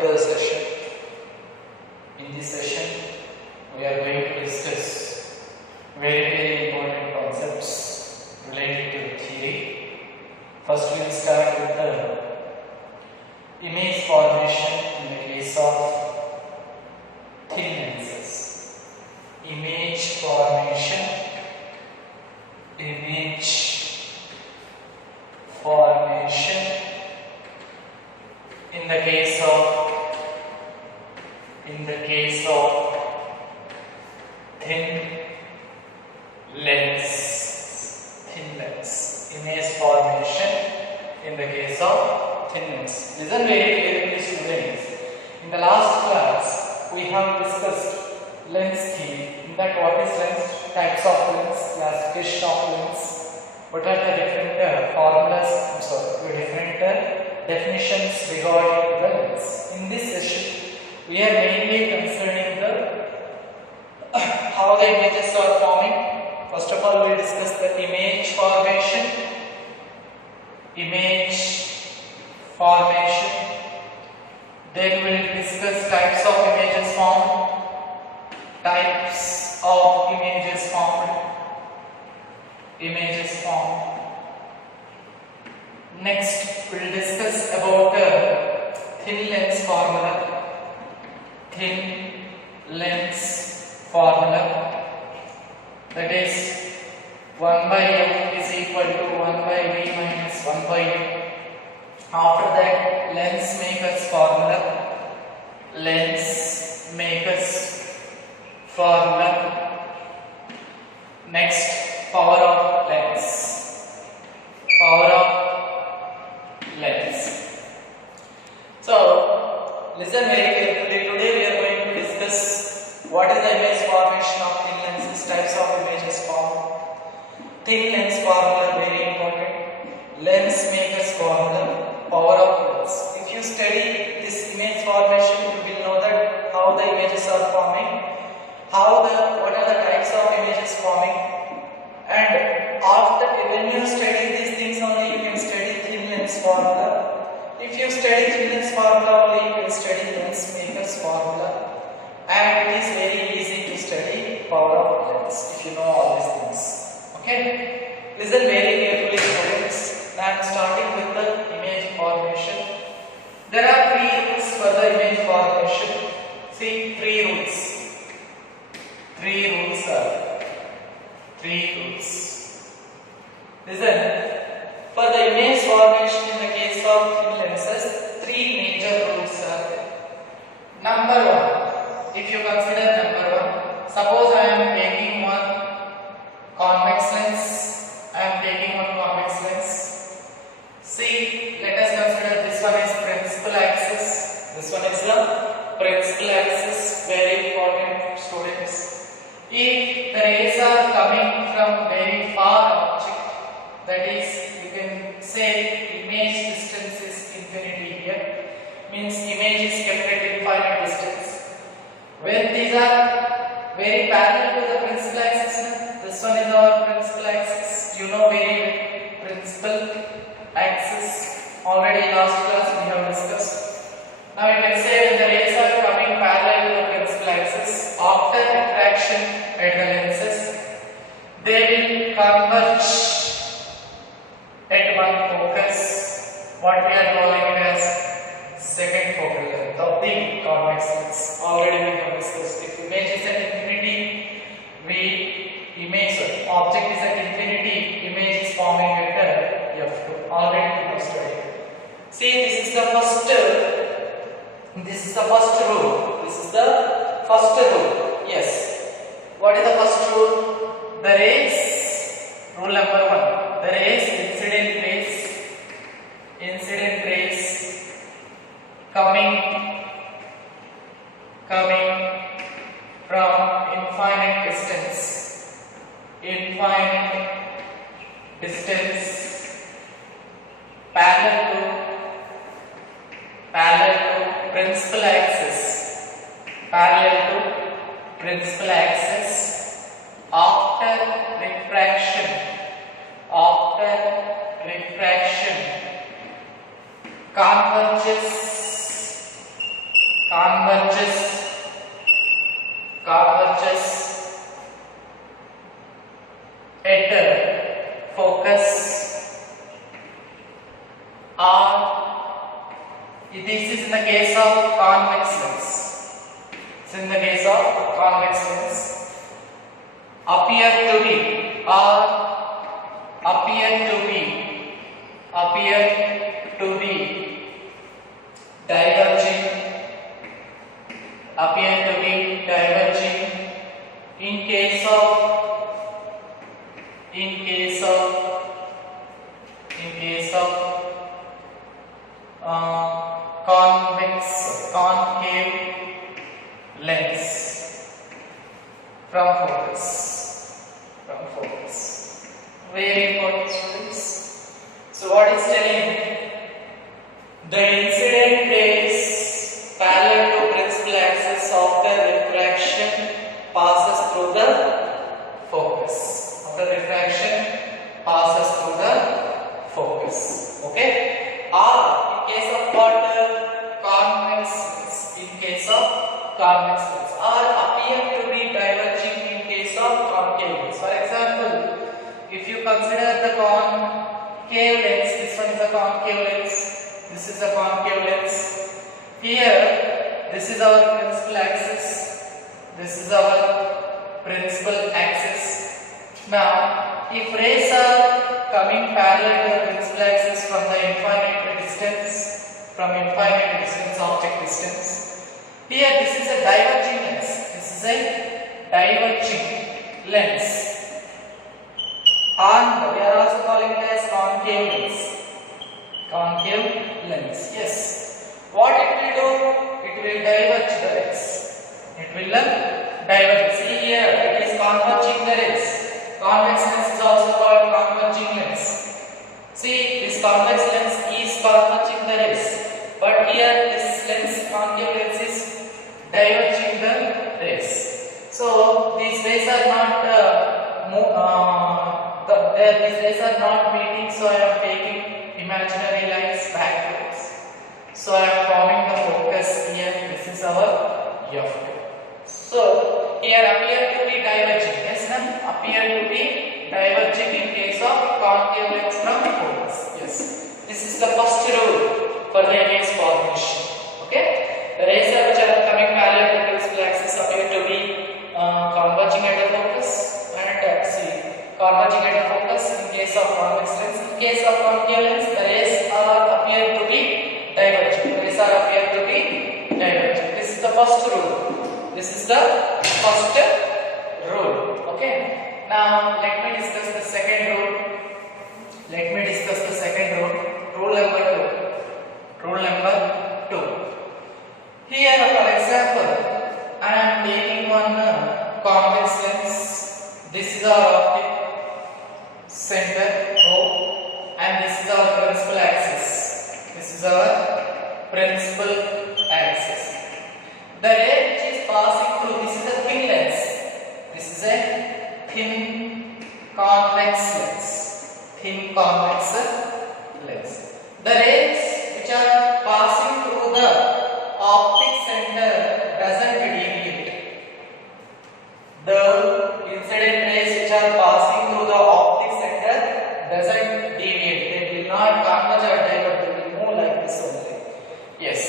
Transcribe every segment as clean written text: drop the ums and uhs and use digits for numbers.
particular session. In this session, we are going to discuss very important concepts related to the theory. First, we will start with the image formation in the case of thin lenses. Image formation in the case of thin lens. Image formation in the case of thin lens. Listen very clearly, students. In the last class, we have discussed lens theory. In that, what is lens? Types of lens, classification of lens. What are the different formulas? Different definitions regarding the lens. In this session, we are mainly concerning the how the images are forming. First of all, we will discuss the image formation. Then we will discuss types of images formed. Next, we will discuss about thin lens formula. That is 1 by m is equal to 1 by v minus 1 by u. After that, lens makers formula. Next, power of lens. So, listen very carefully. Today we are going to discuss what is the image formation of thin lenses, types of images formed. Thin lens formula, very important. Lens makers formula, power of lens. If you study this image formation, you will know that how the images are forming, what are the types of images forming, and after when you study these things only, you can study thin lens formula. If you study thin lens formula only, you can study lens makers formula, and it is very easy to study power of lens if you know all these things. Okay, listen very carefully, students. I am starting with the image formation. There are 3 rules for the image formation. See, 3 rules. 3 rules are 3 rules. Listen, for the image formation in the case of thin lenses, 3 major rules are there. Number 1, if you consider number 1, suppose I am taking one convex lens. See, let us consider this one is principal axis. This one is the principal axis. Very important, students. If the rays are coming from very far object, that is, you can say image distance is infinity here. Means image is kept at infinite distance. When these are very parallel to the principal axis, this one is our principal axis. You know very well principal axis. Already in last class we have discussed. Now you can say when the rays are coming parallel to the principal axis, after refraction at the lenses, they will converge at one focus, what we are calling it as second focal length of the convex lens. Already we have discussed. If image is at infinity, object is at infinity, image is forming at f2. Already we have studied. See, this is the first rule. Yes. What is the first rule? The rays, rule number 1, the rays, incident rays coming from infinite distance parallel to principal axis after refraction converges in the case of convex lens. This in the case of convex lens. Appear to be diverging. In case of concave lens from focus. Very important, students. So what is telling? The incident rays parallel to principal axis of the refraction passes through the focus. Okay? Or in case of water, convex lens, or appear to be diverging in case of concave lens. For example, if you consider the concave lens, this one is a concave lens, this is a concave lens. Here, this is our principal axis. Now, if rays are coming parallel to the principal axis from the infinite distance, object distance, here this is a diverging lens. And we are also calling it as concave lens. Yes. What it will do? It will diverge the rays. See here, it is converging the rays. Convex lens is also called converging lens. See, this convex lens is converging the rays, but here this lens, concave lens, is diverging the rays. So these rays are not meeting. So I am taking imaginary lines backwards. So I am forming the focus here. This is our F2. So here appear to be diverging. Yes, ma'am. Appear to be diverging in case of concave lens from focus. Yes. This is the first rule for the image formation. Okay. The rays which are coming parallel to the principal axis appear to be converging at the focus, and converging at the focus in case of convex lens. In case of concave lens, the rays appear to be diverging. This is the first rule. Okay. Now let me discuss the second rule. Rule number 2. Here, for example, I am taking one convex lens. This is our optic center O, and this is our principal axis. The ray which is passing through, this is a thin lens. This is a thin convex lens. The rays which are passing through the optic center doesn't deviate. The incident rays which are passing through the optic center doesn't deviate. They will not converge or divert. They will move like this only. Yes.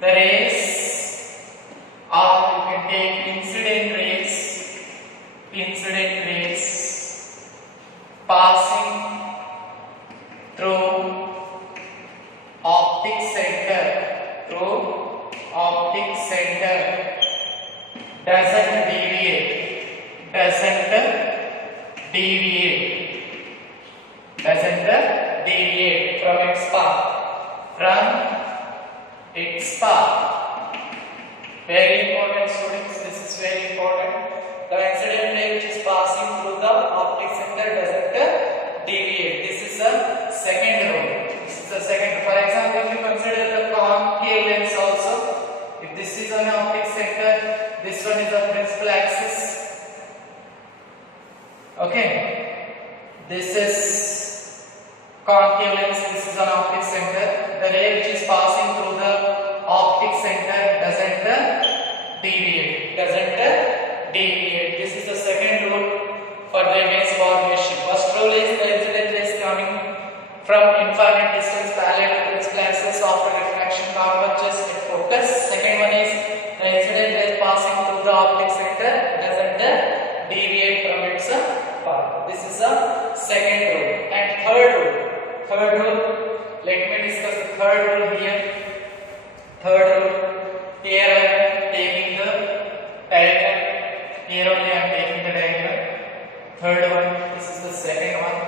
The rays, or you can take incident rays passing through optic center doesn't deviate from its path. Very important, students. This is very important. The incident ray which is passing through the optic center doesn't deviate. This is the second rule. For example, if you consider the concave lens also, if this is an optic center, this one is the principal axis. Okay. This is concave lens. This is an optic center. The ray which is passing through the optic center doesn't deviate. This is the second rule for the image formation. First rule is the incident rays coming from infinite distance parallel to principal axis after refraction converge third one, this is the second one.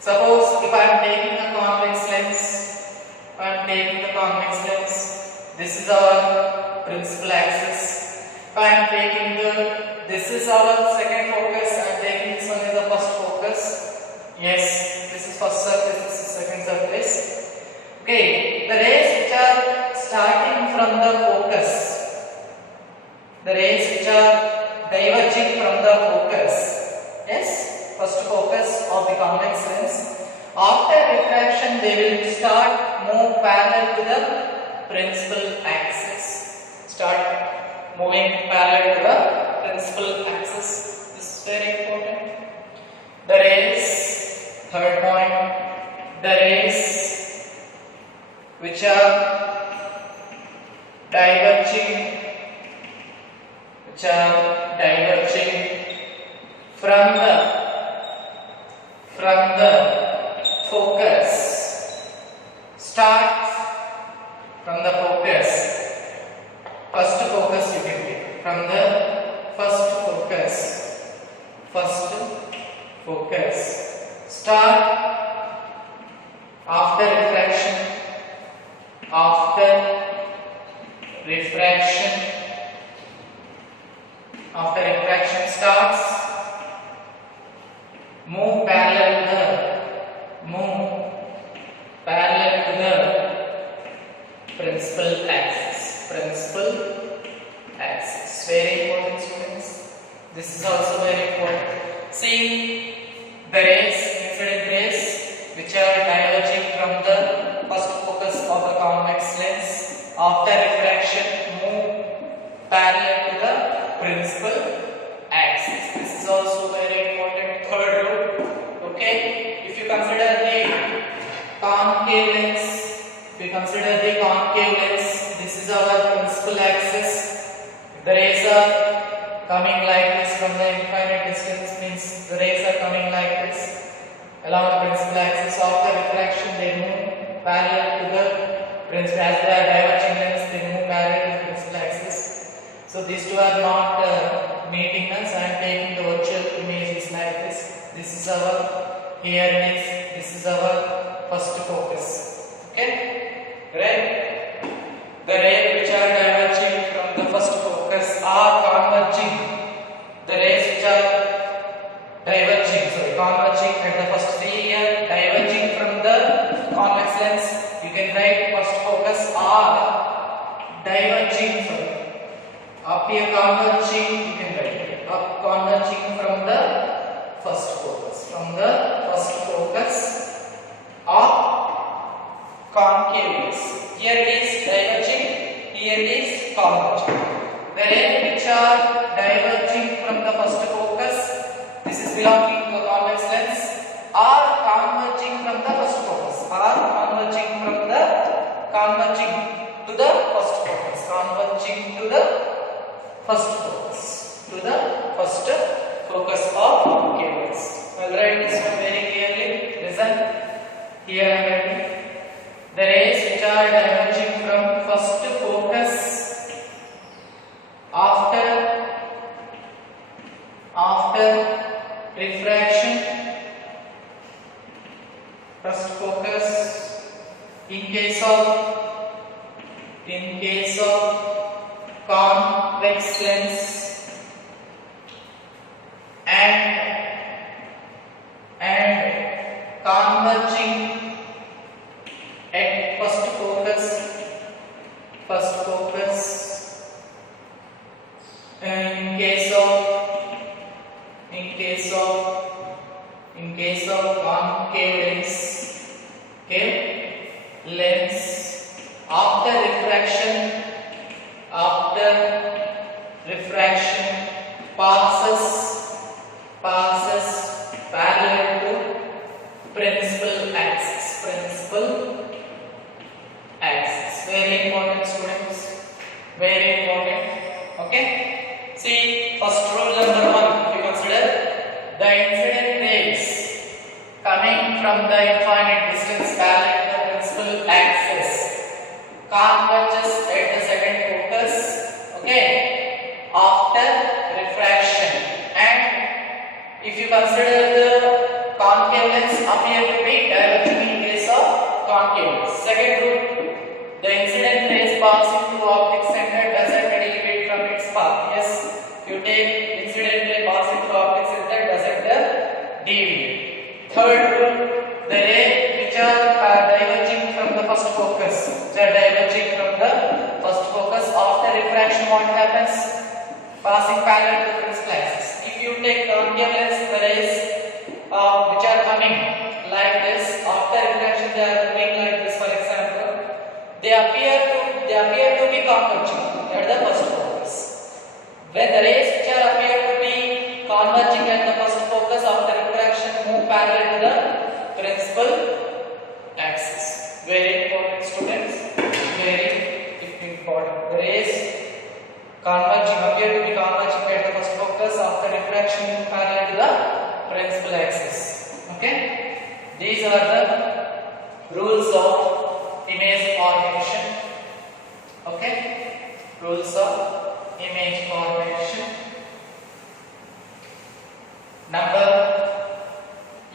Suppose if I am taking a convex lens, this is our principal axis. If I am taking this is our second focus, I am taking this one as the first focus. Yes, this is first surface, this is second surface. Okay, the rays which are starting from the focus, the rays which are diverging from the focus, yes, first focus of the convex lens. After refraction, they will start move parallel to the principal axis. Start moving parallel to the principal axis. This is very important. The rays, third point, the rays which are diverging from the focus, start from the focus, first focus you can take, from the first focus, start after refraction starts, move parallel to the principal axis. Very important, students. This is also very important. See, the rays, incident rays, which are diverging from the first focus of the convex lens, after refraction move parallel to the principal axis. This is also very important. Third rule. Okay, if you consider the concave lens, this is our principal axis. The rays are coming like this from the infinite distance, means the rays are coming like this along the principal axis. After refraction, they move parallel to the principal. As they are diverging lens, they move parallel to the principal axis. So these two are not meeting us. I am taking the virtual images like this. This is our here image. This is our first focus. Okay, right? The rays which are diverging from the first focus are converging. The rays which are converging at the first here, diverging from the convex lens. You can write first focus are diverging up here, converging. You can write it up, converging from the first focus. Of concave. Here it is diverging, here it is converging. The rays which are diverging from the first focus, this is belonging to the convex lens, are converging from the first focus, converging to the first focus of cables. I will write this one very clearly. Listen. Here I am writing. The rays which are diverging from first focus after refraction, first focus in case of convex lens and converging at first focus in case of concave lens after refraction passes parallel to principal axis. Very important, students. Very important. Okay. See, first rule number 1. If you consider the incident rays coming from the infinite distance parallel to the principal axis converges at the second focus. Okay. After refraction and consider the concave lens appear to be diverging in case of concave lens. Second rule, the incident rays passing through optic center doesn't deviate from its path. Yes, you take incident ray passing through optic center doesn't deviate. Third rule, the ray which are diverging from the first focus, which are diverging from the first focus after refraction, what happens? Passing parallel to the principal axis. If you take concave lens, the rays which are coming like this after refraction, they are moving like this. For example, they appear to be converging at the first focus. When the rays which are appear to be converging at the first focus after refraction move parallel to the principal axis. Very important, students. Very important. The rays appear to be converging at the first focus after refraction move parallel to the principal axis. Okay. These are the rules of image formation. Okay. Rules of image formation. Number,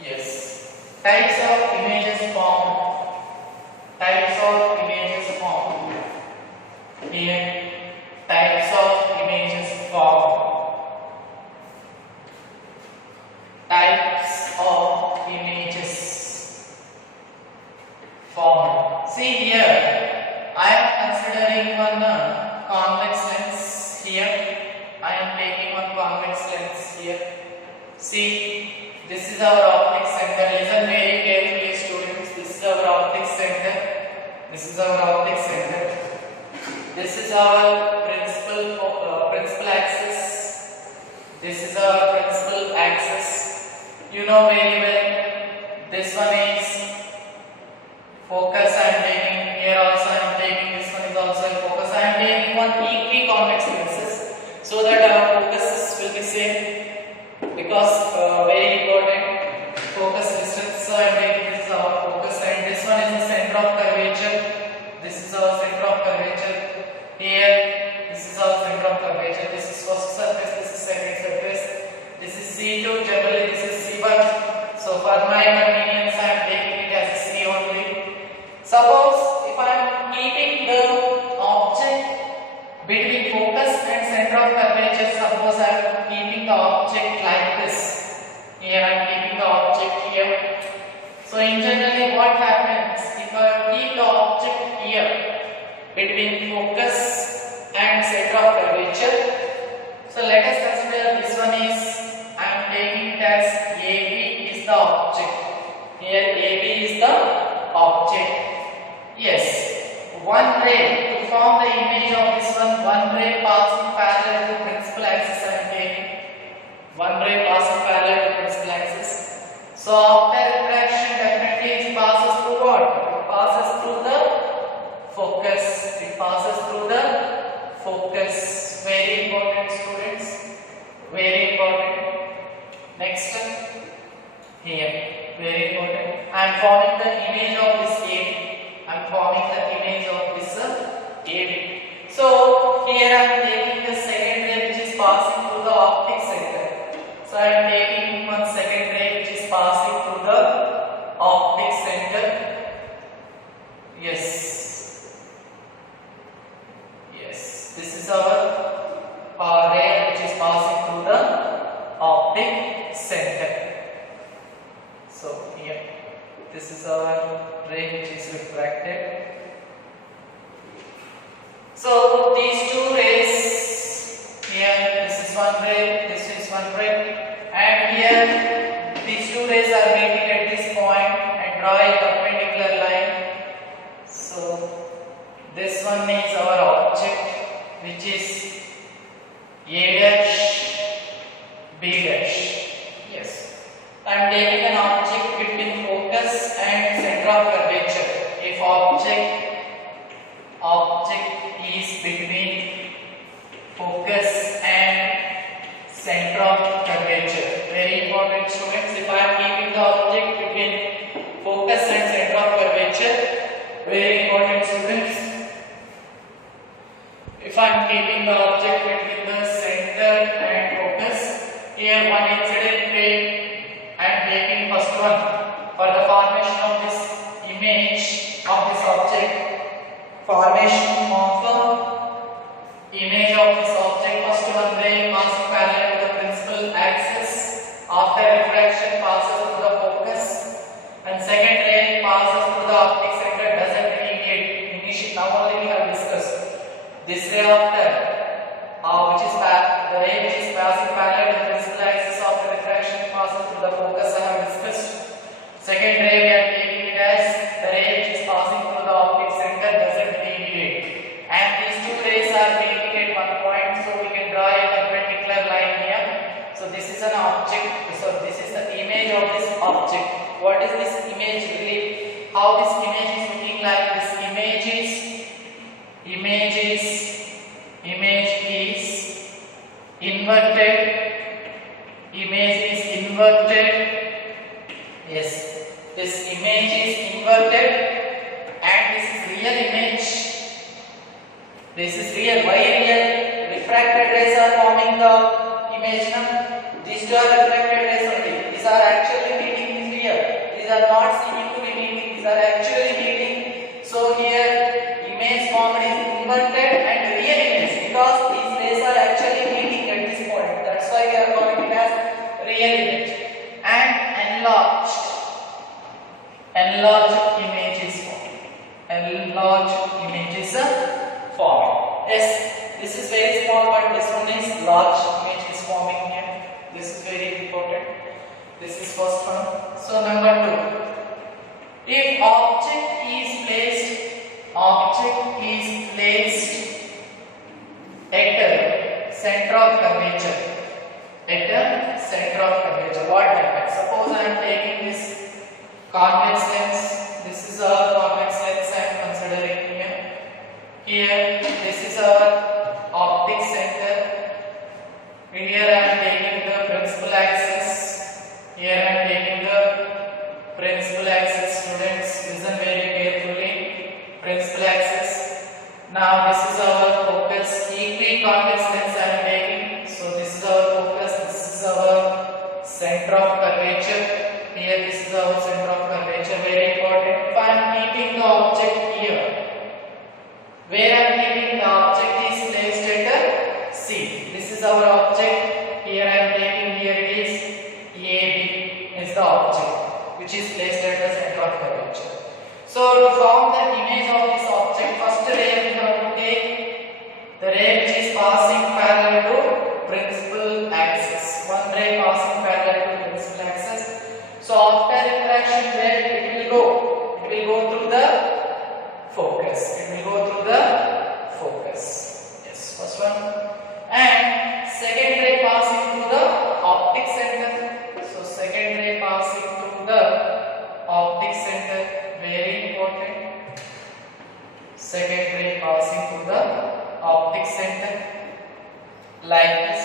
yes, types of images formed. Types of images formed. Here, types of images formed. Types of images formed. See here, I am considering one convex lens here. I am taking one convex lens here. See, this is our optic center. Listen very carefully, students. This is our optic center. This is our optic center. This is our principal axis. This is our principal axis. You know very well. This one is focus. I am taking here also. I am taking this one is also focus. I am taking one equiconvex lenses so that our focuses will be same. Because very important focus distance. So I am taking this is our focus, and this one is the center of curvature. This is our center of curvature. Here, this is our center of curvature. This is first surface. This is second surface. This is C2. Generally, this is C1. So for my convenience, I am taking it as C only. Suppose if I am keeping the object between focus and center of curvature, suppose I am keeping the object like this. Here I am keeping the object here. So in generally what happens if I keep the object here between focus and center of curvature? So let us consider this one is I am taking it as AB is the object. Here AB is the object. Yes. One ray to form the image of this one ray passing parallel to principal axis I am taking. One ray passing parallel to principal axis. So after refraction definitely it passes through what? It passes through the focus. It passes through the focus. Very important, students. Very important. Next here. Very important. I am forming the image of this AB. I am forming the image of this AB. So here I am taking the second ray which is passing through the optic center. So I am taking one second ray which is passing through the optic center. Yes. Yes. This is our ray which is passing through the optic center. So here, this is our ray which is refracted. So these two rays, here this is one ray, this is one ray, and here these two rays are meeting at this point and draw a perpendicular line. So this one is our object which is A dash, B dash. Yes. I am taking an object between focus and center of curvature. If object is between focus and center of curvature. Very important, students. If I am keeping the object between focus and center of curvature, very important, students. If I am keeping the object between the center and focus, here one incident ray first one, for the formation of this image of this object, formation of image of this object, first one ray passing parallel to the principal axis, after refraction passes through the focus, and second ray passes through the optic center, doesn't deviate. Now only we have discussed this ray after the ray which is passing parallel to the principal axis after refraction passes through the focus. I have discussed. Second ray we are taking it as the ray which is passing through the optic center, doesn't deviate, and these two rays are meeting at one point, so we can draw a perpendicular line here. So this is an object, so this is the image of this object. What is this image really? How this image is looking like? This image is inverted. Image is inverted. Yes, this image is inverted, and this is real image. This is real. Why real? Refracted rays are forming the image. These two are refracted rays only. These are actually meeting this real. These are not seeming to be meeting. These are actually meeting. So here image formed is inverted and real image, because these rays are actually meeting at this point. That's why we are calling it as real image. And enlarged image is formed. Enlarged image is formed. Yes, this is very small, but this one is large image is forming here. This is very important. This is first one. So number 2. If object is placed at the center of curvature. What happens? Suppose I am taking this convex lens. This is our convex lens I am considering here. Here, this is our optic center. Here I am taking the principal axis. Here I am taking the principal axis. Students, listen very carefully. Principal axis. Now this is our focus. Equiconvex lens I am taking. So this is our focus. This is our center of curvature. Here this is our center of curvature. Very important. If I am keeping the object here, where I am keeping the object is placed at C. This is our object. Here I am taking, here it is AB is the object which is placed at the center of curvature. So to form the image of this object, first ray we have to take the ray which is passing parallel to principal axis. One ray passing parallel to principal axis. So after refraction, where it will go? It will go through the focus. Yes, first one. And second ray passing through the optic center. So second ray passing through the optic center. Very important. Second ray passing through the optic center like this.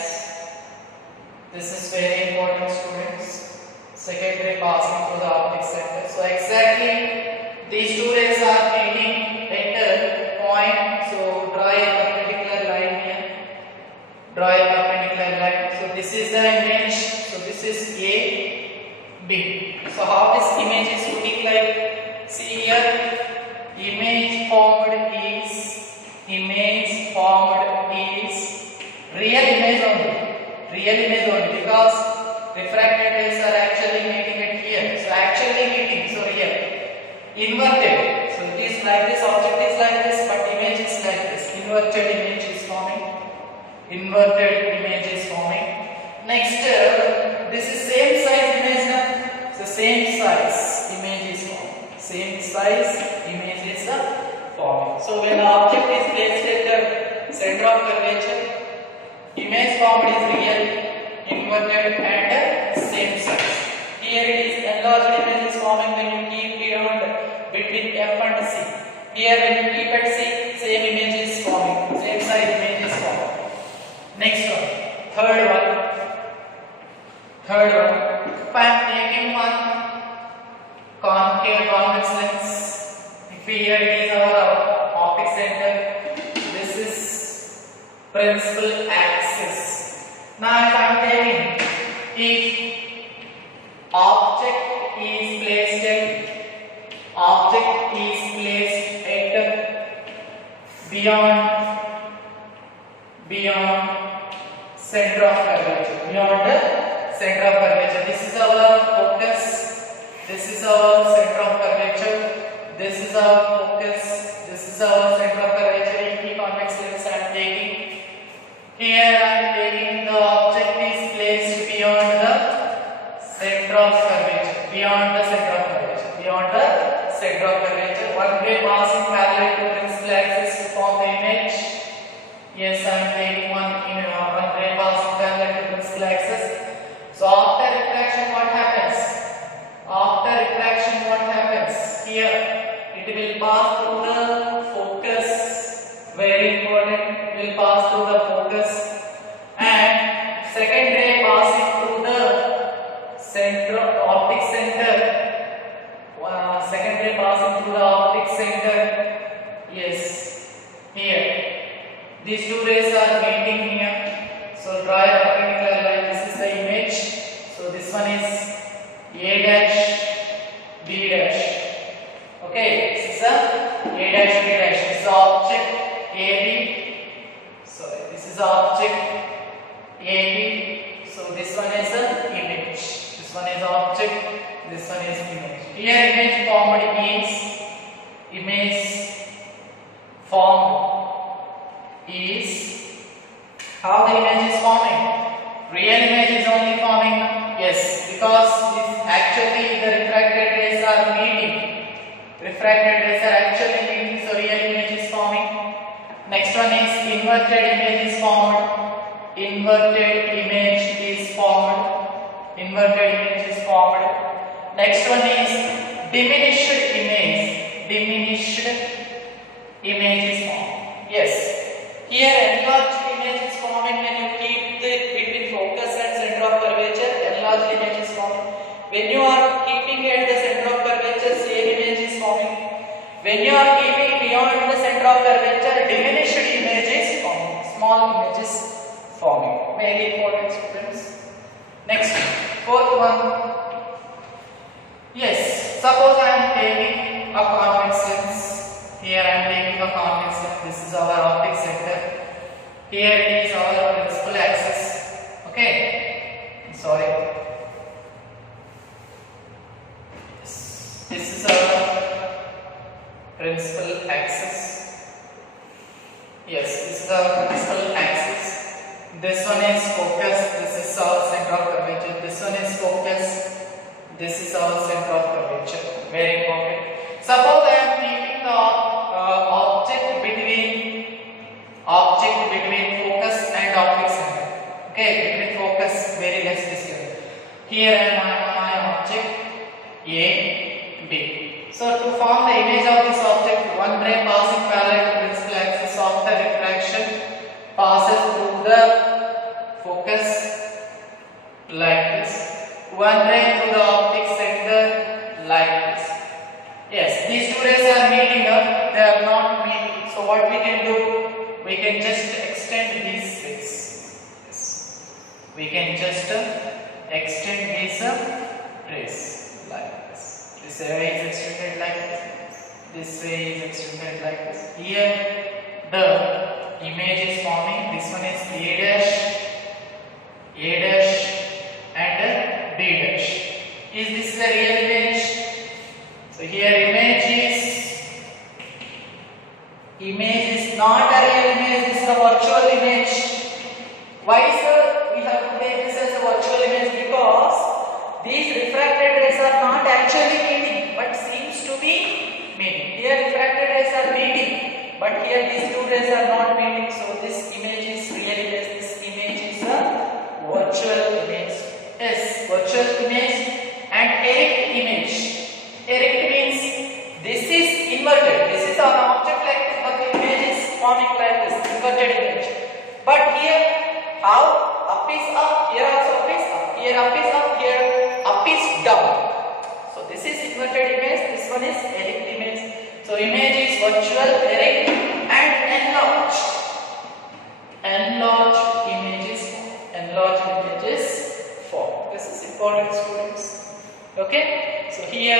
This is very important, students. Second ray passing through the optic center. So exactly these two rays are meeting at a point. So draw a perpendicular line here. So this is the image. So this is A, B. So how this image is looking like? See here, image formed is real image only, because refracted rays are actually meeting it here. So actually meeting, so real. Inverted, so it is like this, object is like this, but image is like this. Inverted image is forming. Next, this is same size image now. So same size image is forming. So when the object is placed at the center of curvature, image formed is real, inverted, and same size. Here it is enlarged image is forming when you keep beyond between F and C. Here when you keep at C, same image is forming, same size image is forming. Next one, third one. If I am taking one concave convex lens, if here it is our optic center, this is principal axis. Now if I am taking, if object is placed at beyond center of curvature. Beyond the center of curvature. This is our focus. This is our center of curvature. This is our focus. This is our center of curvature. In convex lens I am taking. Here I am taking the object is placed beyond the center of curvature. Beyond the center of curvature. Beyond the center of curvature. One ray passing parallel to principal axis to form the image. Yes, I am taking one ray passing parallel to principal axis. So after refraction, what happens? After refraction, what happens? Here, it will pass through the focus. Very important. It will pass through the focus. And second ray passing through the center, optic center. Second ray passing through the optic center. Yes, here. These two rays are meeting here. So draw a perpendicular line. This is the image. So this one is A dash, B dash. Okay, this is a A dash, B dash. This is object AB. Sorry, this is object AB. So this one is an image. This one is object. This one is image. Here image formed is how the image is forming. Real image is only forming, yes, because this actually the refracted rays are meeting. Refracted rays are actually meeting, so real image is forming. Next one is inverted image is formed. Inverted image is formed. Inverted image is formed. Next one is diminished image. Diminished image is formed. Yes. Here enlarged image is forming when you keep the between focus and center of curvature. Enlarged image is forming. When you are keeping at the center of curvature, same image is forming. When you are keeping beyond the center of curvature, diminished image is forming. Small image is forming. Very important, students. Next, fourth one. Yes, suppose I am taking a convex lens. Here I am taking a convex lens. This is our optic center. Here it is our principal axis. Okay. Sorry. This is our principal axis. Yes, this is our principal axis. This one is focus. This is our center of curvature. This one is focus. This is our center of curvature. Very important. Suppose I am keeping the object between focus and optic center. Okay, between focus, very less distance. Here I am my object A, B. So to form the image of this object, one ray passing parallel to principal axis after refraction passes through the focus like this. One ray through the optic center like this. Yes, these two rays are meeting up, they are not meeting. So what we can do? We can just extend these rays. Yes. We can just extend these rays like this. This ray is extended like this. This ray is extended like this. Here the image is forming. This one is A dash and B dash. Is this the real image? So here image is not a real image, this is a virtual image. Why sir we have to take this as a virtual image? Because these refracted rays are not actually meeting but seems to be meeting. Here refracted rays are meeting but here these two rays are not meeting. So this image is real image, this image is a virtual image. Yes, virtual image and erect image. Erect means this is inverted. This is an object like this, but the image is forming like this, inverted image. But here, how? Up is up, here also up is up, here up is up, here up is down. So this is inverted image, this one is erect image. So image is virtual, erect and enlarged. Enlarged images form. This is important, students. Okay, so here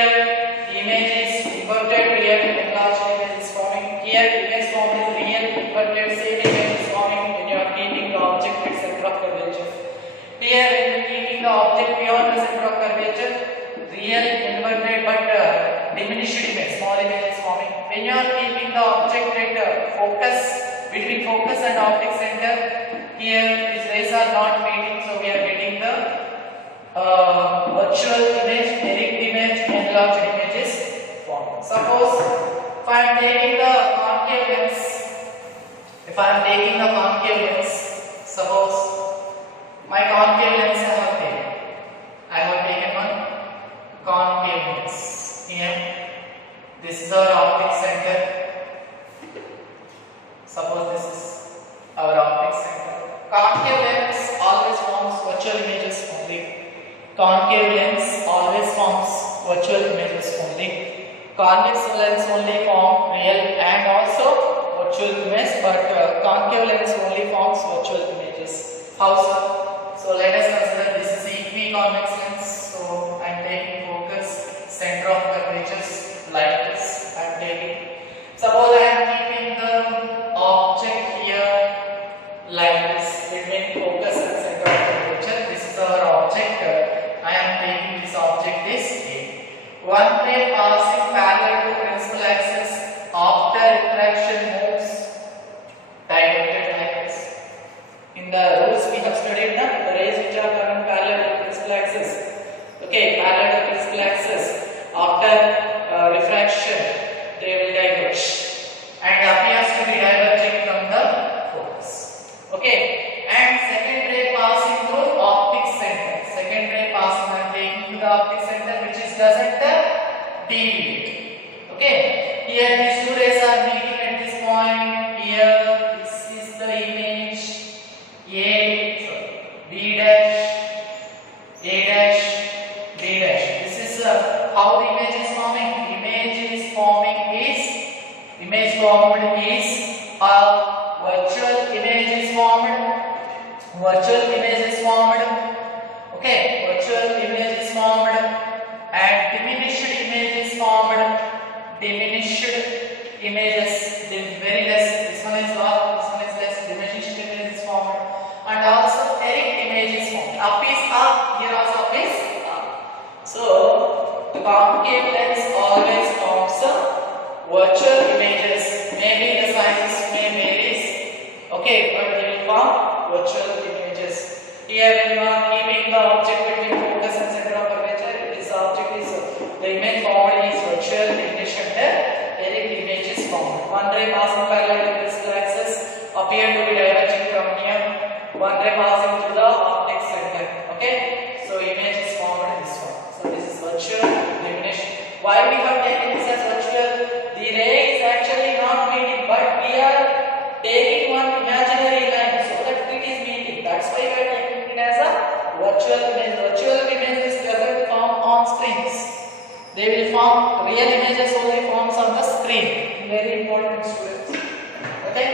image is inverted, real enlarged image is forming. Here image form is real inverted, same image is forming when you are keeping the object at center of curvature. Here when you are keeping the object beyond the center of curvature, real inverted but diminished image, small image is forming. When you are keeping the object at focus, between focus and optic center, here these rays are not meeting, so we are getting the virtual image, direct image, enlarged images formed. Suppose if I am taking the concave lens, suppose my concave lens I have taken one concave lens. Here, this is our optic center. Suppose this is our optic center. Concave lens always forms virtual images only. Concave lens always forms virtual images only. Convex lens only form real and also virtual image, but concave lens only forms virtual images. How so? So let us consider this is equiconvex lens. So I am taking focus, center of curvatures like this. I am taking. Suppose I am keeping the object here like this between focus and center of curvature. This is our object. I am taking this object is A. One ray passing parallel to principal axis after refraction moves divergent like this. In the rules we have studied the rays which are coming parallel to principal axis. Okay, parallel to principal axis after refraction they will diverge and appears to be diverging from the focus. Okay, and second ray passing through optic center. Second ray passing and taking to the optic center which is doesn't deviate. Okay, here these two rays are meeting at this point. Here this is the image B dash, A dash, B dash. This is how the image is forming. Image formed is virtual image is formed. Virtual image is formed. Okay, virtual image is formed and diminished image is formed. Diminished images, very less. This one is large, this one is less. Diminished image is formed and also erect image is formed. Up is up, here also up is up. So the concave lens always forms virtual images. Maybe the sizes may vary. Okay, but they will form virtual images. Here when you are keeping the object between focus and center of curvature, this object is the image formed is virtual, diminished and direct image is formed. One ray passing parallel to principal axis appear to be diverging from here. One ray passing through the optic center. Okay, so image is formed in this one. So this is virtual, diminished. Why we have taken this as virtual? The ray is actually not meeting, but we are taking one imaginary line so that it is meeting. That's why we are taking it as a virtual image. Virtual images doesn't form on screens. They will form, real images only forms on the screen. Very important, students. Okay.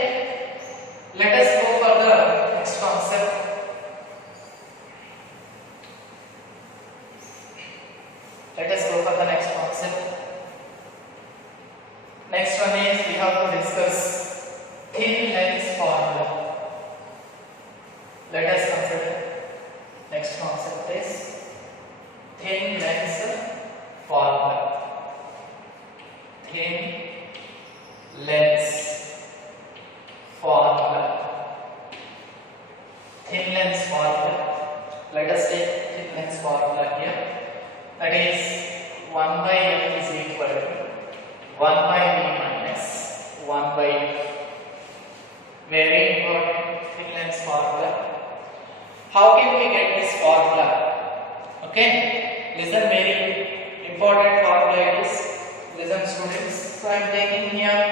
Let us go for the next concept. Let us go for the next concept. Next one is we have to discuss thin lens formula. Let us consider. Next concept is thin lens formula. Thin lens formula. Thin lens formula. Let us take thin lens formula here. That is 1 by m is equal to 1 by v minus 1 by f. Very important thin lens formula. How can we get this formula? Okay, listen, very important formula it is. Listen, students. So I am taking here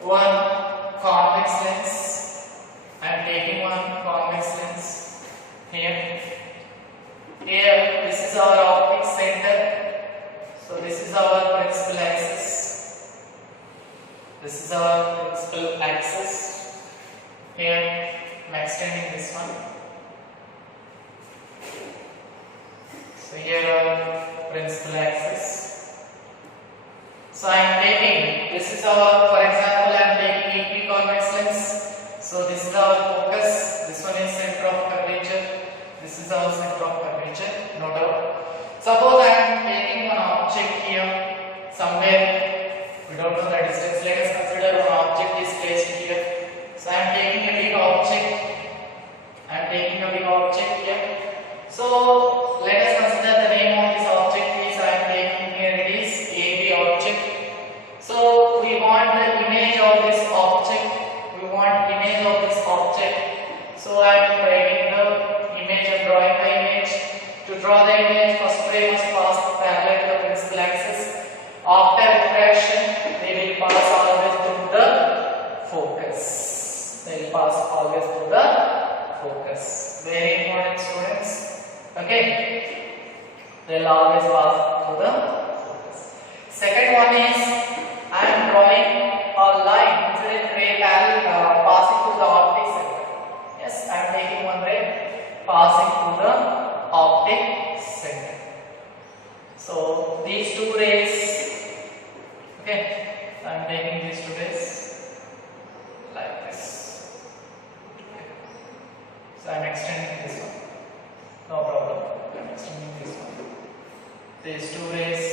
one convex lens. I am taking one convex lens here. Here, this is our optic center. So this is our principal axis. This is our principal axis. Here, I am extending this one. So here principal axis. So I am taking, this is our, for example, I am taking equiconvex lens. So this is our focus, this one is center of curvature, this is our center of curvature, no doubt. Suppose I am taking one object here, somewhere, we don't know the distance, let us consider one object is placed here. So I am taking a big object, here. So let us consider the name of this object is, I am taking here, it is AB object. So we want the image of this object, so I am writing the image and drawing the image. To draw the image, first ray must pass parallel to the principal axis. After refraction, they will pass always through the focus. Very important, students. Okay, they will always pass through the focus. Second one is, I am drawing a line, incident ray parallel passing through the optic center. Yes, I am taking one ray passing through the optic center. So these two rays, okay, I am taking these two rays like this. Okay. So I am extending this one. No problem. I am extending this one. These two rays.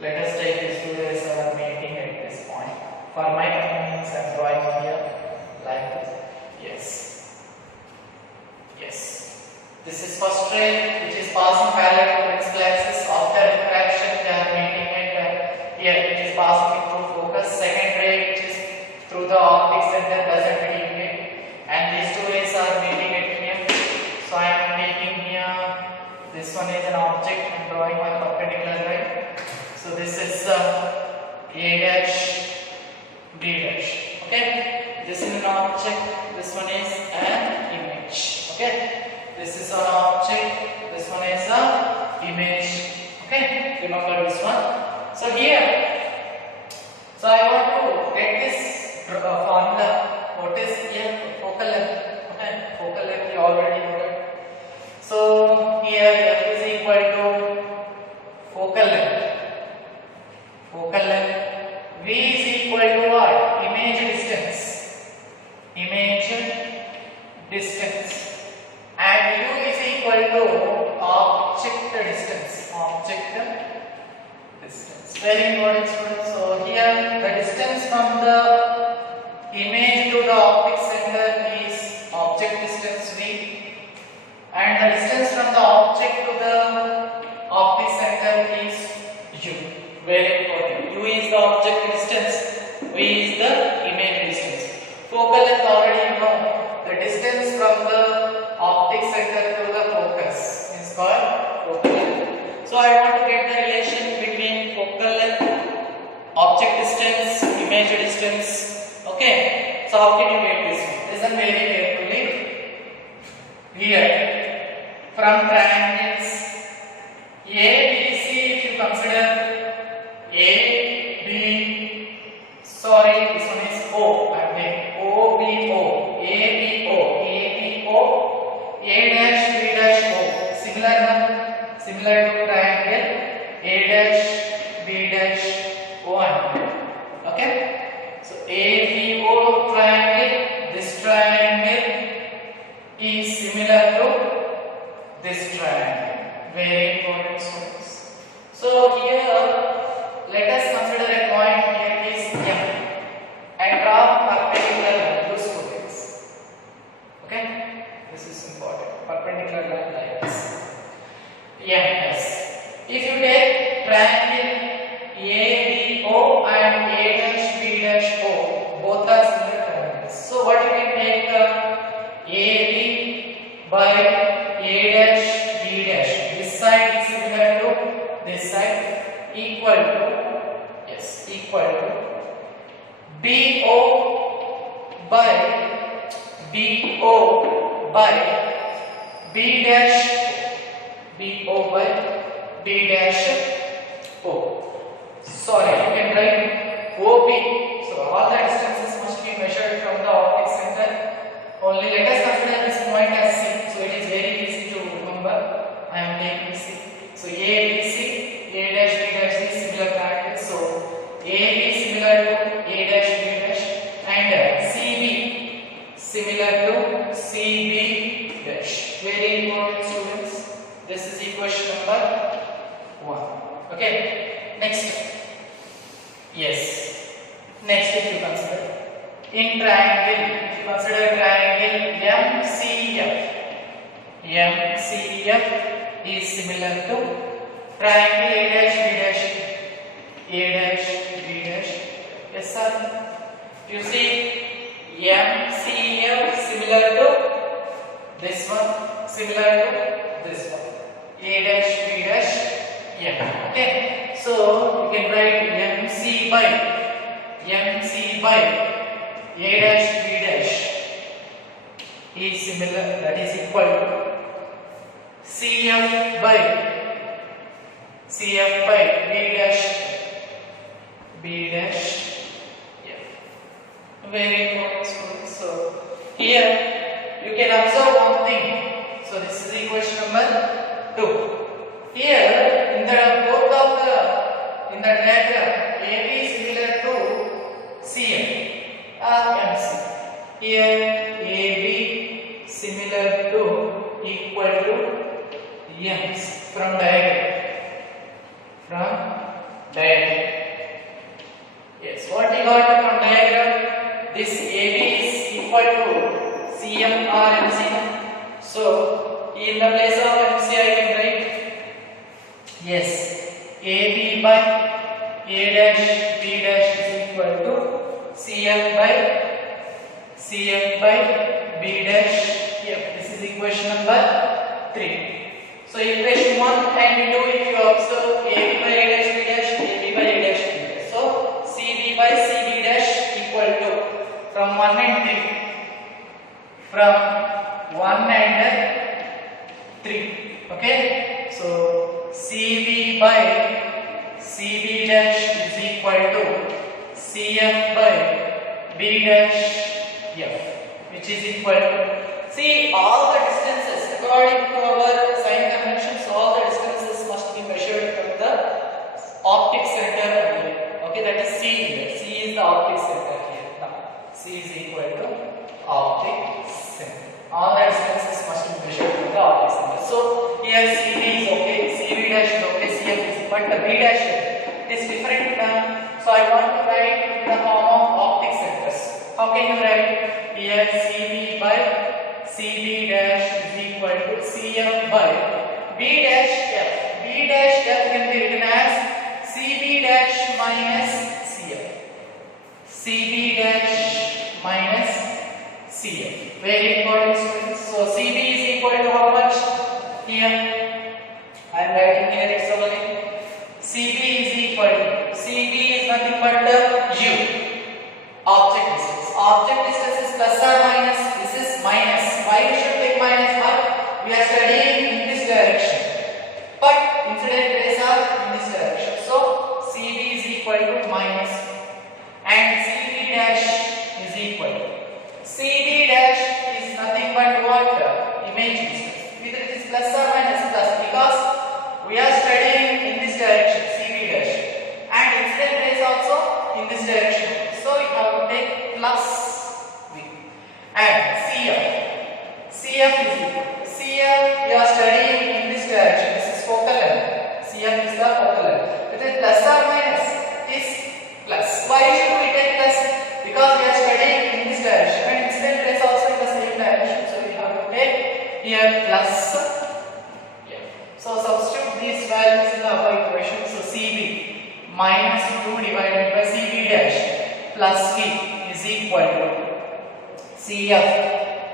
Let us take these two rays and are meeting at this point. For my convenience, I am drawing here like this. Yes. This is first ray which is passing parallel to principal axis. After refraction, they are meeting at here. It is passing through focus. Second ray which is through the optic center doesn't meet here, and these two rays are meeting at here. So I am taking here. This one is an object. I am drawing one perpendicular line. So this is A dash, B dash. Okay, this is an object. This one is an image. Okay, this is an object. This one is a image. Okay, remember this one. So here, so I want to get this formula. What is here? Focal length. Okay, focal length you already know that. So here F is equal to focal length. V is equal to what? Image distance. And U is equal to object distance. Very important, students. So here the distance from the image to the optic center is object distance V, and the distance from the object to the optic center is U. Very important. U is the object distance, V is the image distance. Focal length already you know. The distance from the optic center to the focus is called focal length. So I want to get the relation between focal length, object distance, image distance. Okay. So how can you get this one? Listen very carefully. Here, from triangles ABC, if you consider this one is O. I am taking OBO, A dash, B dash, O. Similar to triangle A dash, B dash, O. Okay. So ABO triangle, this triangle is similar to this triangle. Very important, students. So here, let us consider a point here is M and draw perpendicular line. Those two things. Okay, this is important. Perpendicular line like this. Yes. If you take triangle ABO and A dash B dash O, both are similar triangles. So what you can take AB by A dash B dash. This side is similar to this side. Equal to BO by B dash O. Sorry, you can write OB. So all the distances must be measured from the optic center Next, if you consider in triangle, if you consider triangle MCF is similar to triangle A dash B dash. Yes, sir. You see, MCF similar to this one, similar to this one. A dash B dash M. Okay. So you can write MC by A dash B dash is similar, that is equal to CF by B dash F. Very important students. So here you can observe one thing. So this is equation number 2. Here in the diagram, AB is similar to CF or MC. Here AB similar to equal to MC from diagram. Yes, what we got from diagram? This AB is equal to CM or MC. So in the place of MC I can write, yes, AB by A dash B dash is equal to CF by B dash F. This is equation number 3. So equation 1 and 2, if you observe AB by A dash B dash, AB by A dash B dash. So CB by CB dash equal to from 1 and 3. From 1 and 3. Okay. So CB by CB dash is equal to CF by B dash F, which is equal to, see, all the distances according to our sign conventions, all the distances must be measured from the optic center only. Okay, that is C here. C is the optic center here. Now C is equal to optic center. All the distances must be measured from the optic center. So here CB is okay, CB dash is okay, CF is, but the B dash is different. So I want to write in the form of optic centers. How can you write? Here CB by CB dash is equal to CF by B dash F. B dash F can be written as CB dash minus CF. CB dash minus CF. Very important students. So CB is equal to how much? Here I am writing here it's only CB is equal to, CB is nothing but the U, object distance. Object distance is plus or minus. This is minus. Why we should take minus? But we are studying in this direction, but incident rays are in this direction. So CB is equal to minus and CB dash is equal to, CB dash is nothing but what? Image distance. Whether it is plus or minus, plus, because we are studying in this direction, CB dash, and incident rays also in this direction. So you have to take plus V. And CF is equal. CF we are studying in this direction. This is focal length. CF is the focal length. Whether plus or minus is plus. Why should we take plus? Because we are studying in this direction and incident rays also in the same direction. So we have to take here plus. So substitute these values in the above equation. So CB minus 2 divided by CB dash plus V is equal to CF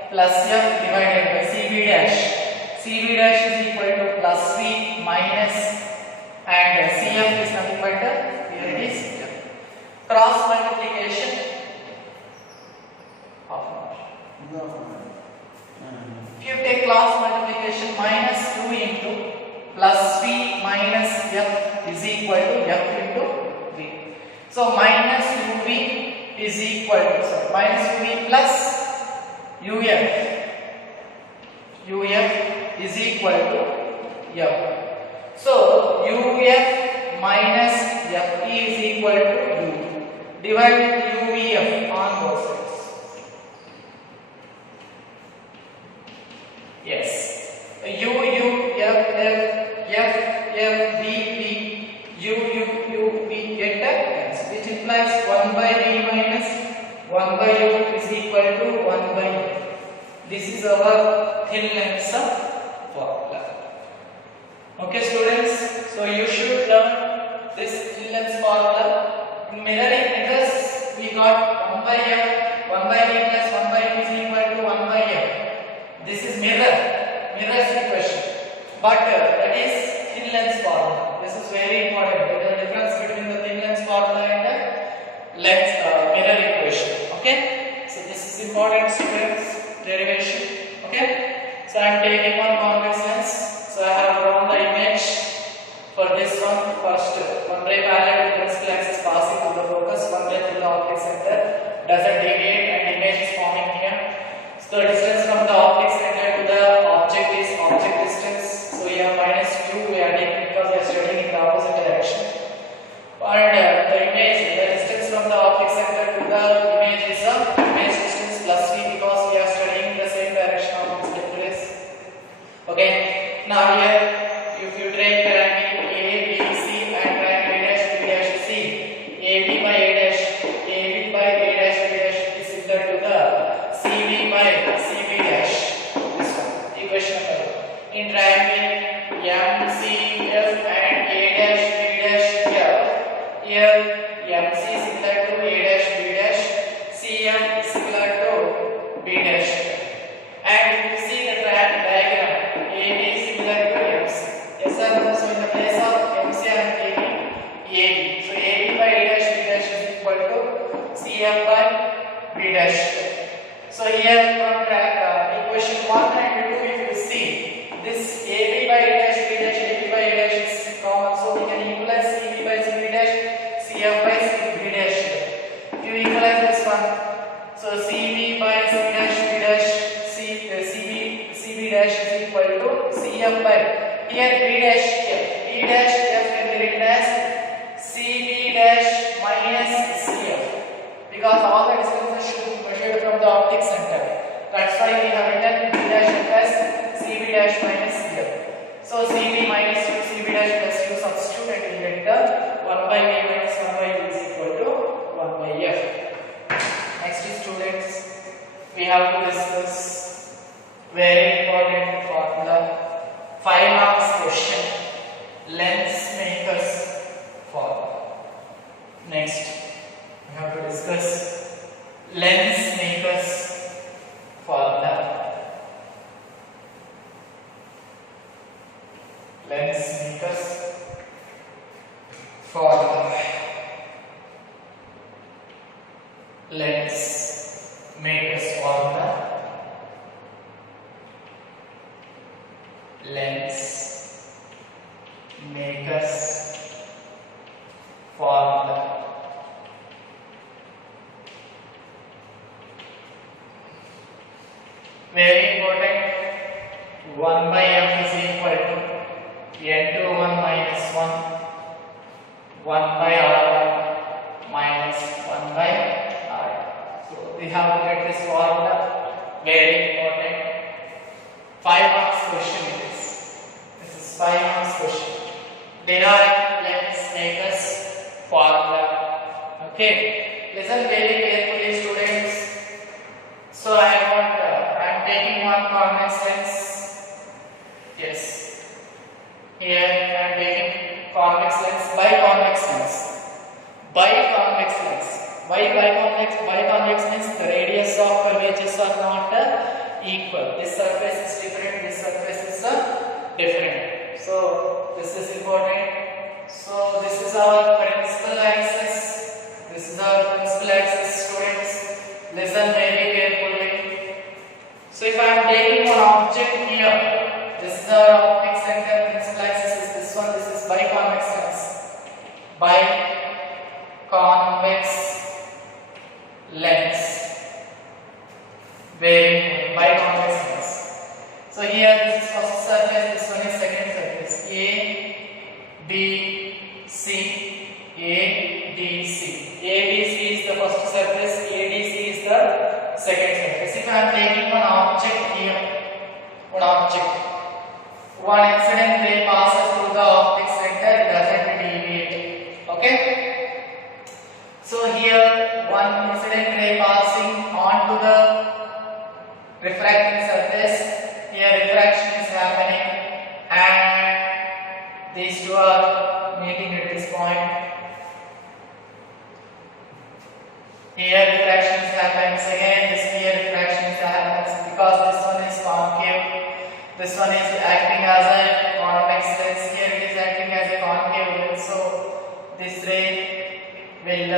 plus F divided by CB dash. CB dash is equal to plus V minus, and CF is nothing but here it is cross multiplication of. If you take cross multiplication, minus 2 into plus V minus F is equal to F into V. So minus UV is equal to, sorry, minus UV plus UF is equal to F. So UF minus FE is equal to U. Divide UVF on both sides. Yes. U F F F F B B U U U B get that, which implies 1 by V 1 by u is equal to 1 by u. This is our thin lens formula. Okay students, so you should learn this thin lens formula. In mirrors we got 1 by f, 1 by v plus 1 by u is equal to 1 by f. This is mirror's equation, but that is thin lens formula. This is very important. There is a difference between the thin lens formula and the mirror equation. Okay, so this is important students, derivation. Okay, so I am taking one convex lens. So I have drawn the image for this one. First, one ray parallel to the principal axis passing through the focus, one ray through the optic center, doesn't deviate, and image is forming here. So the distance from the optic center to the object is object distance. So we have minus q we are taking because we are studying in the opposite direction. And the image, the distance from the optic center to the image is a image distance plus v because we are studying in the same direction of the split place. Okay, now here if you take triangle A, B, C and triangle A dash, B dash, C, AB by A dash, AB by A dash, B dash is similar to the CB by CB dash. This one, equation number 1. In triangle MCF and A dash, B dash here, MC is similar to A dash, B dash, CM is similar to B dash. And if you see the diagram, AB is similar to MC. Yes or no? So in the place of MC I am taking AB. So AB by A dash, B dash is equal to CM by B dash. So here from equation 1 and 2 if you see, this AB by A dash, B dash, AB by A dash is common. So we can equalize CB by CB dash, CF by CB dash. If you equalize this one, so CB by C dash, B dash, CB dash is equal to CF by, here B dash F, B dash F can be written as CB dash minus CF because all the distances should be measured from the optic center. That's why we have written B dash F as CB dash minus CF. So CB minus U, CB dash plus U substitute and you get the 1 by A minus 1 by U is equal to 1 by F. Next is students, we have to discuss very important formula, 5 marks question, lens makers formula. Next, we have to discuss lens makers formula. Lens makers formula. Lens makers formula. Lens makers formula. Very important. 1 by f is equal to n21 minus 1, 1 by r1 minus 1 by r. So we have to get this formula. Very important. 5 marks question it is. This is 5 marks question. Derive lens makers formula. Okay. Listen very carefully, students. So I am taking one convex lens. Yes. Here I am taking convex lens, biconvex lens. Biconvex lens. Why biconvex? Biconvex means the radius of curvatures are not equal. This surface is different, this surface is different. So this is important. So this is our principal axis. This is our principal axis, students. Listen very carefully. So if I am taking one object here, this is our optic center, principal axis is this one, this is biconvex lens. Biconvex lens. Very important. Biconvex lens. So here this is first surface, this one is second surface. A, B, C, A, D, C. A, B, C is the first surface, A, D, C is the second surface. If I am taking one object here, one object, one incident ray passes through the optic center, doesn't deviate. Okay? So here one incident ray passes refracting surface. Here refraction is happening and these two are meeting at this point. Here refraction happens again, this here refraction happens because this one is concave, this one is acting as a convex lens, here it is acting as a concave lens, so this ray will,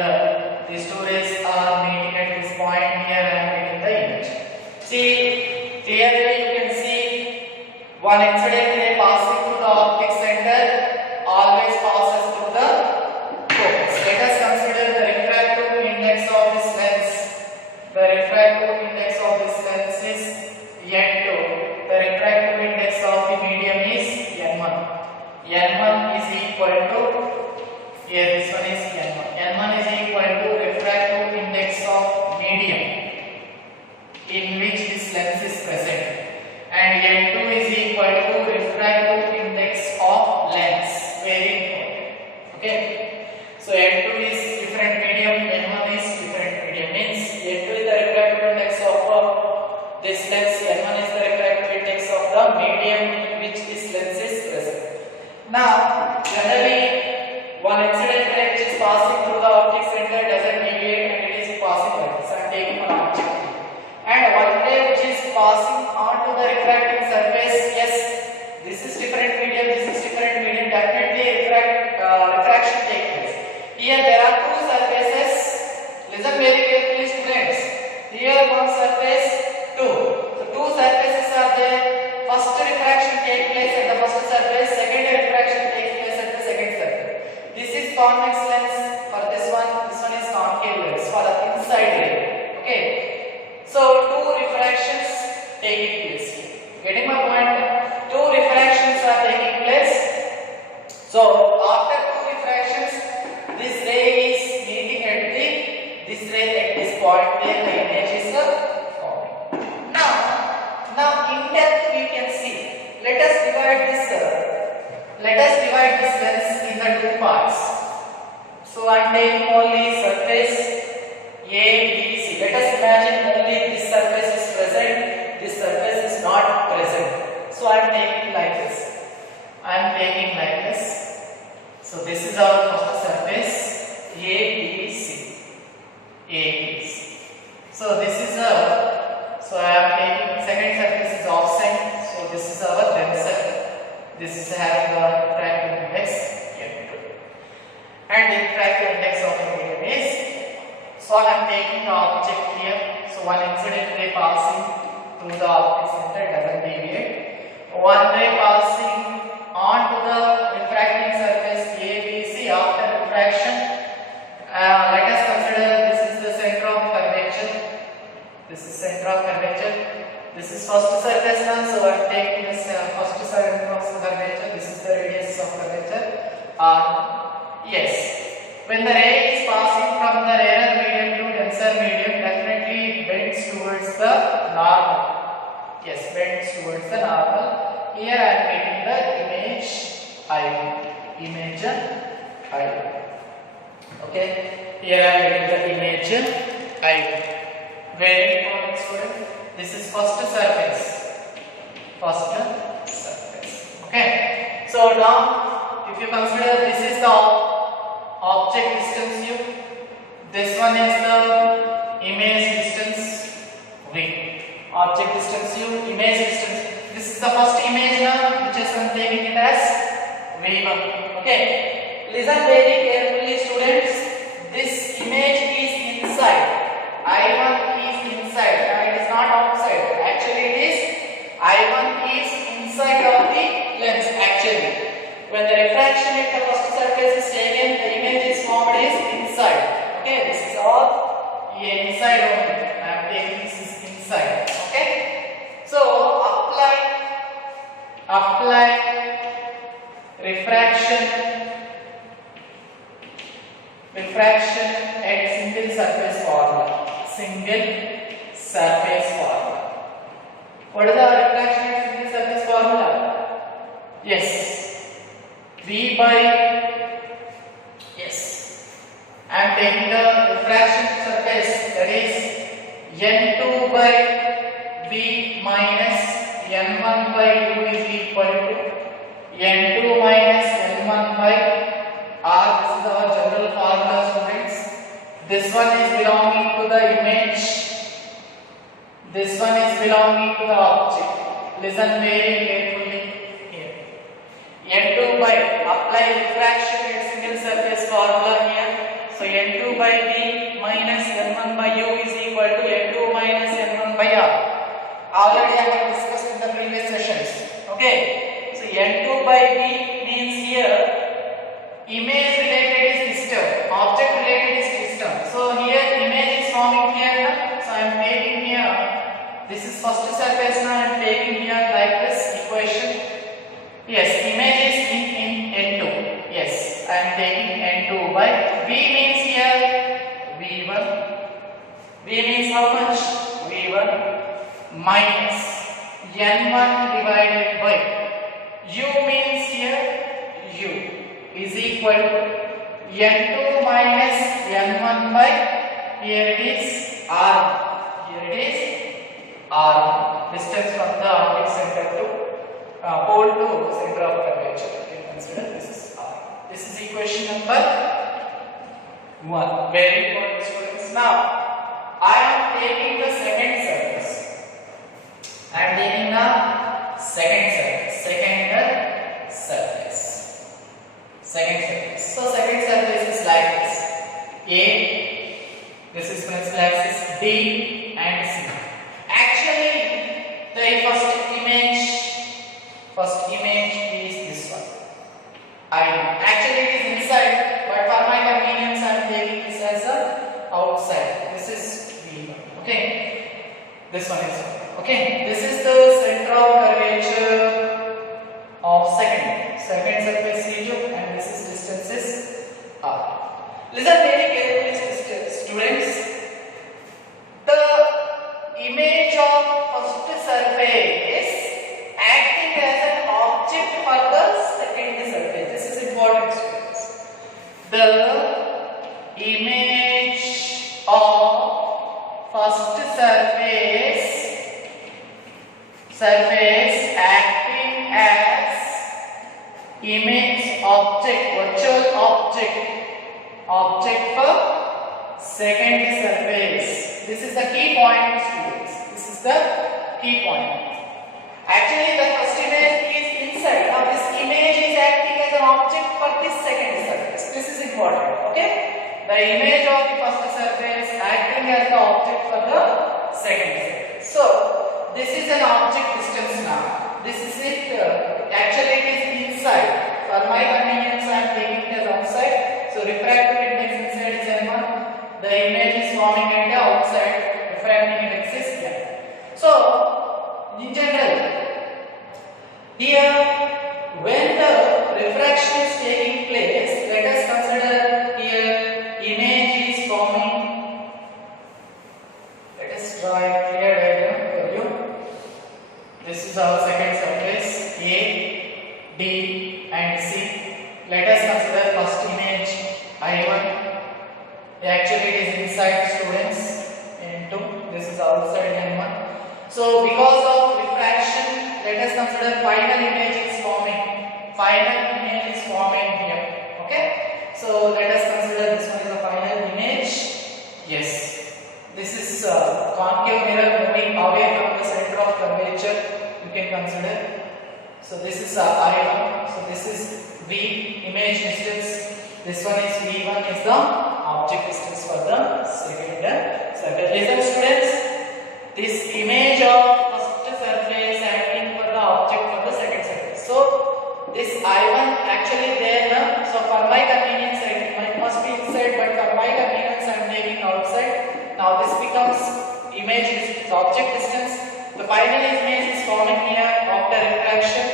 these two rays are meeting at this point. Here I am getting the image. See, clearly you can see one incident ray passing through the optic center always passes through the focus. Let us consider the refractive index of this lens. The refractive index of this lens is N2. The refractive index of the medium is N1. N1 is equal to, here this one is N1. N1 is equal to refractive index of medium in which this lens is present, and N2 is equal to refractive index of lens. Very important. Okay. So N2 is different medium, N1 is different medium. Means N2 is the refractive index of this lens, N1 is the refractive index of the medium in which this lens is present. Now, generally, one incident ray which is passing through the optic center doesn't deviate and it is passing like this. I am taking one object. And one ray which is passing onto the refracting surface, yes, this is different medium, this is different medium, definitely refraction takes place. Here there are two surfaces. Listen very carefully, students. Here one surface, two. So two surfaces are there. First refraction takes place at the first surface. Second refraction takes place at the second surface. This is convex lens for this one. This one is concave lens for the inside ray. Okay. So two refractions taking place here. Getting my point? Two refractions are taking place. So after two refractions, this ray is meeting at this ray at this point where the image is forming. Now in depth we can see. Let us divide this lens in the two parts. So I am taking only surface A, B, C. Let us imagine only this surface is present, this surface is not present. So I am taking like this. I am taking like this. So this is our first surface A, B, C. A, B, C. So this is our, so I am taking second surface is offset. So this is our tensor. This is having the refractive index N2. And the refractive index of the medium is, so I am taking the object here. So one incident ray passing through the optic center doesn't deviate. One ray passing onto the refracting surface A, B, C after refraction. Let us consider this is the center of curvature. This is center of curvature. This is first surface now. So I am taking this first center of curvature. This is the radius of curvature. Yes. When the ray is passing from the rarer medium to denser medium, definitely it bends towards the normal. Yes, bends towards the normal. Here I am getting the image I. Image I. Okay. Here I am getting the image I. Very important, student. This is first surface. First surface. Okay. So now, if you consider this is the object distance u, this one is the image distance v. Object distance u, image distance. This is the first image now, which is I am taking it as v1. Okay. Listen very carefully, students. This image is inside. I1 is inside. It is not outside. Actually, it is I1 is inside of the lens. Actually. When the refraction at the first surface is taken, the image is formed is inside. Okay, this is all inside only. I am taking this is inside. Okay. So apply refraction at single surface formula. Single surface formula. What is the refraction at single surface formula? Yes. V by, yes, I am taking the refraction surface, that is N2 by V V minus N1 by U is equal to N2 minus N1 by R. This is our general formula, students. This one is belonging to the image. This one is belonging to the object. Listen very carefully here. N2 by, apply refraction at single surface formula here. So N2 by V minus N1 by U is equal to N2 minus N1 by R. Already I have discussed in the previous sessions. Okay. So N2 by V means here image related is system, object related is system. So here image is forming here. So I am taking here, this is first surface now, I am taking here like this equation. Yes, image is in N2. Yes, I am taking N2 by V means here V1. V means how much? V1 minus N1 divided by U means here U is equal to N2 minus N1 by, here it is R. Here it is R. Distance from the object center to pole to center of curvature. You can consider this is R. This is equation number 1. Very important, students. Now I am taking the second surface. I am taking the second surface. So second surface is like this. A, this is principal axis, D and C. Actually, the first image is this one. Actually it is inside, but for my convenience I am taking this as a outside. This is V1. Okay. This one is okay. This is the center of curvature of second surface region, and this is distance is R. Listen very carefully, students. The image of first surface acting as an object for the second surface. This is important, students. The image of first surface acting as image object, virtual object for second surface. This is the key point, students. This is the key point. Actually, the first image is inside. Now, this image is acting as an object for this second surface. This is important. Okay? The image of the first surface acting as the object for the second surface. So, this is an object distance now. This is it. Actually, it is inside. For my convenience, I am taking it as outside. So, refractive index inside is N1. The image is forming at the outside. Refracting index is N. So, in general, here when the refraction is taking place, let us consider here image is forming. Let us draw a clear diagram for you. This is our second surface A, D and C. Let us consider first image I1. Actually it is inside, students, N2. This is outside N1. So because of refraction, let us consider final image is forming. Final image is forming here. Okay. So let us consider this one is a final image. Yes. This is concave mirror moving away from the center of curvature. You can consider. So this is I1. So this is V image distance. This one is V1 is the object distance for the second surface. Listen, students. This image of first surface acting for the object for the second surface. So this I1 actually there. So for my convenience, it must be inside, but for my convenience, I am taking outside. Now this becomes image distance, object distance. The final image is forming here after refraction.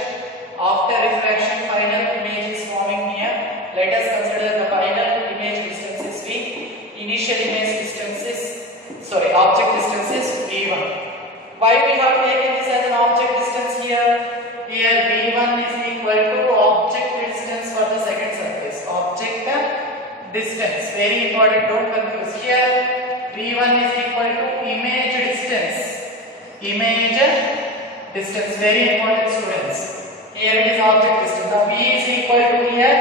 After refraction, final image is forming here. Let us consider the final image distance is V. Initial image distance is object distance is V1. Why we have taken this as an object distance here? Here V1 is equal to object distance for the second surface. Object distance. Very important, don't confuse. Here V1 is equal to image distance. image distance, very important students. Here it is object distance. Now V is equal to here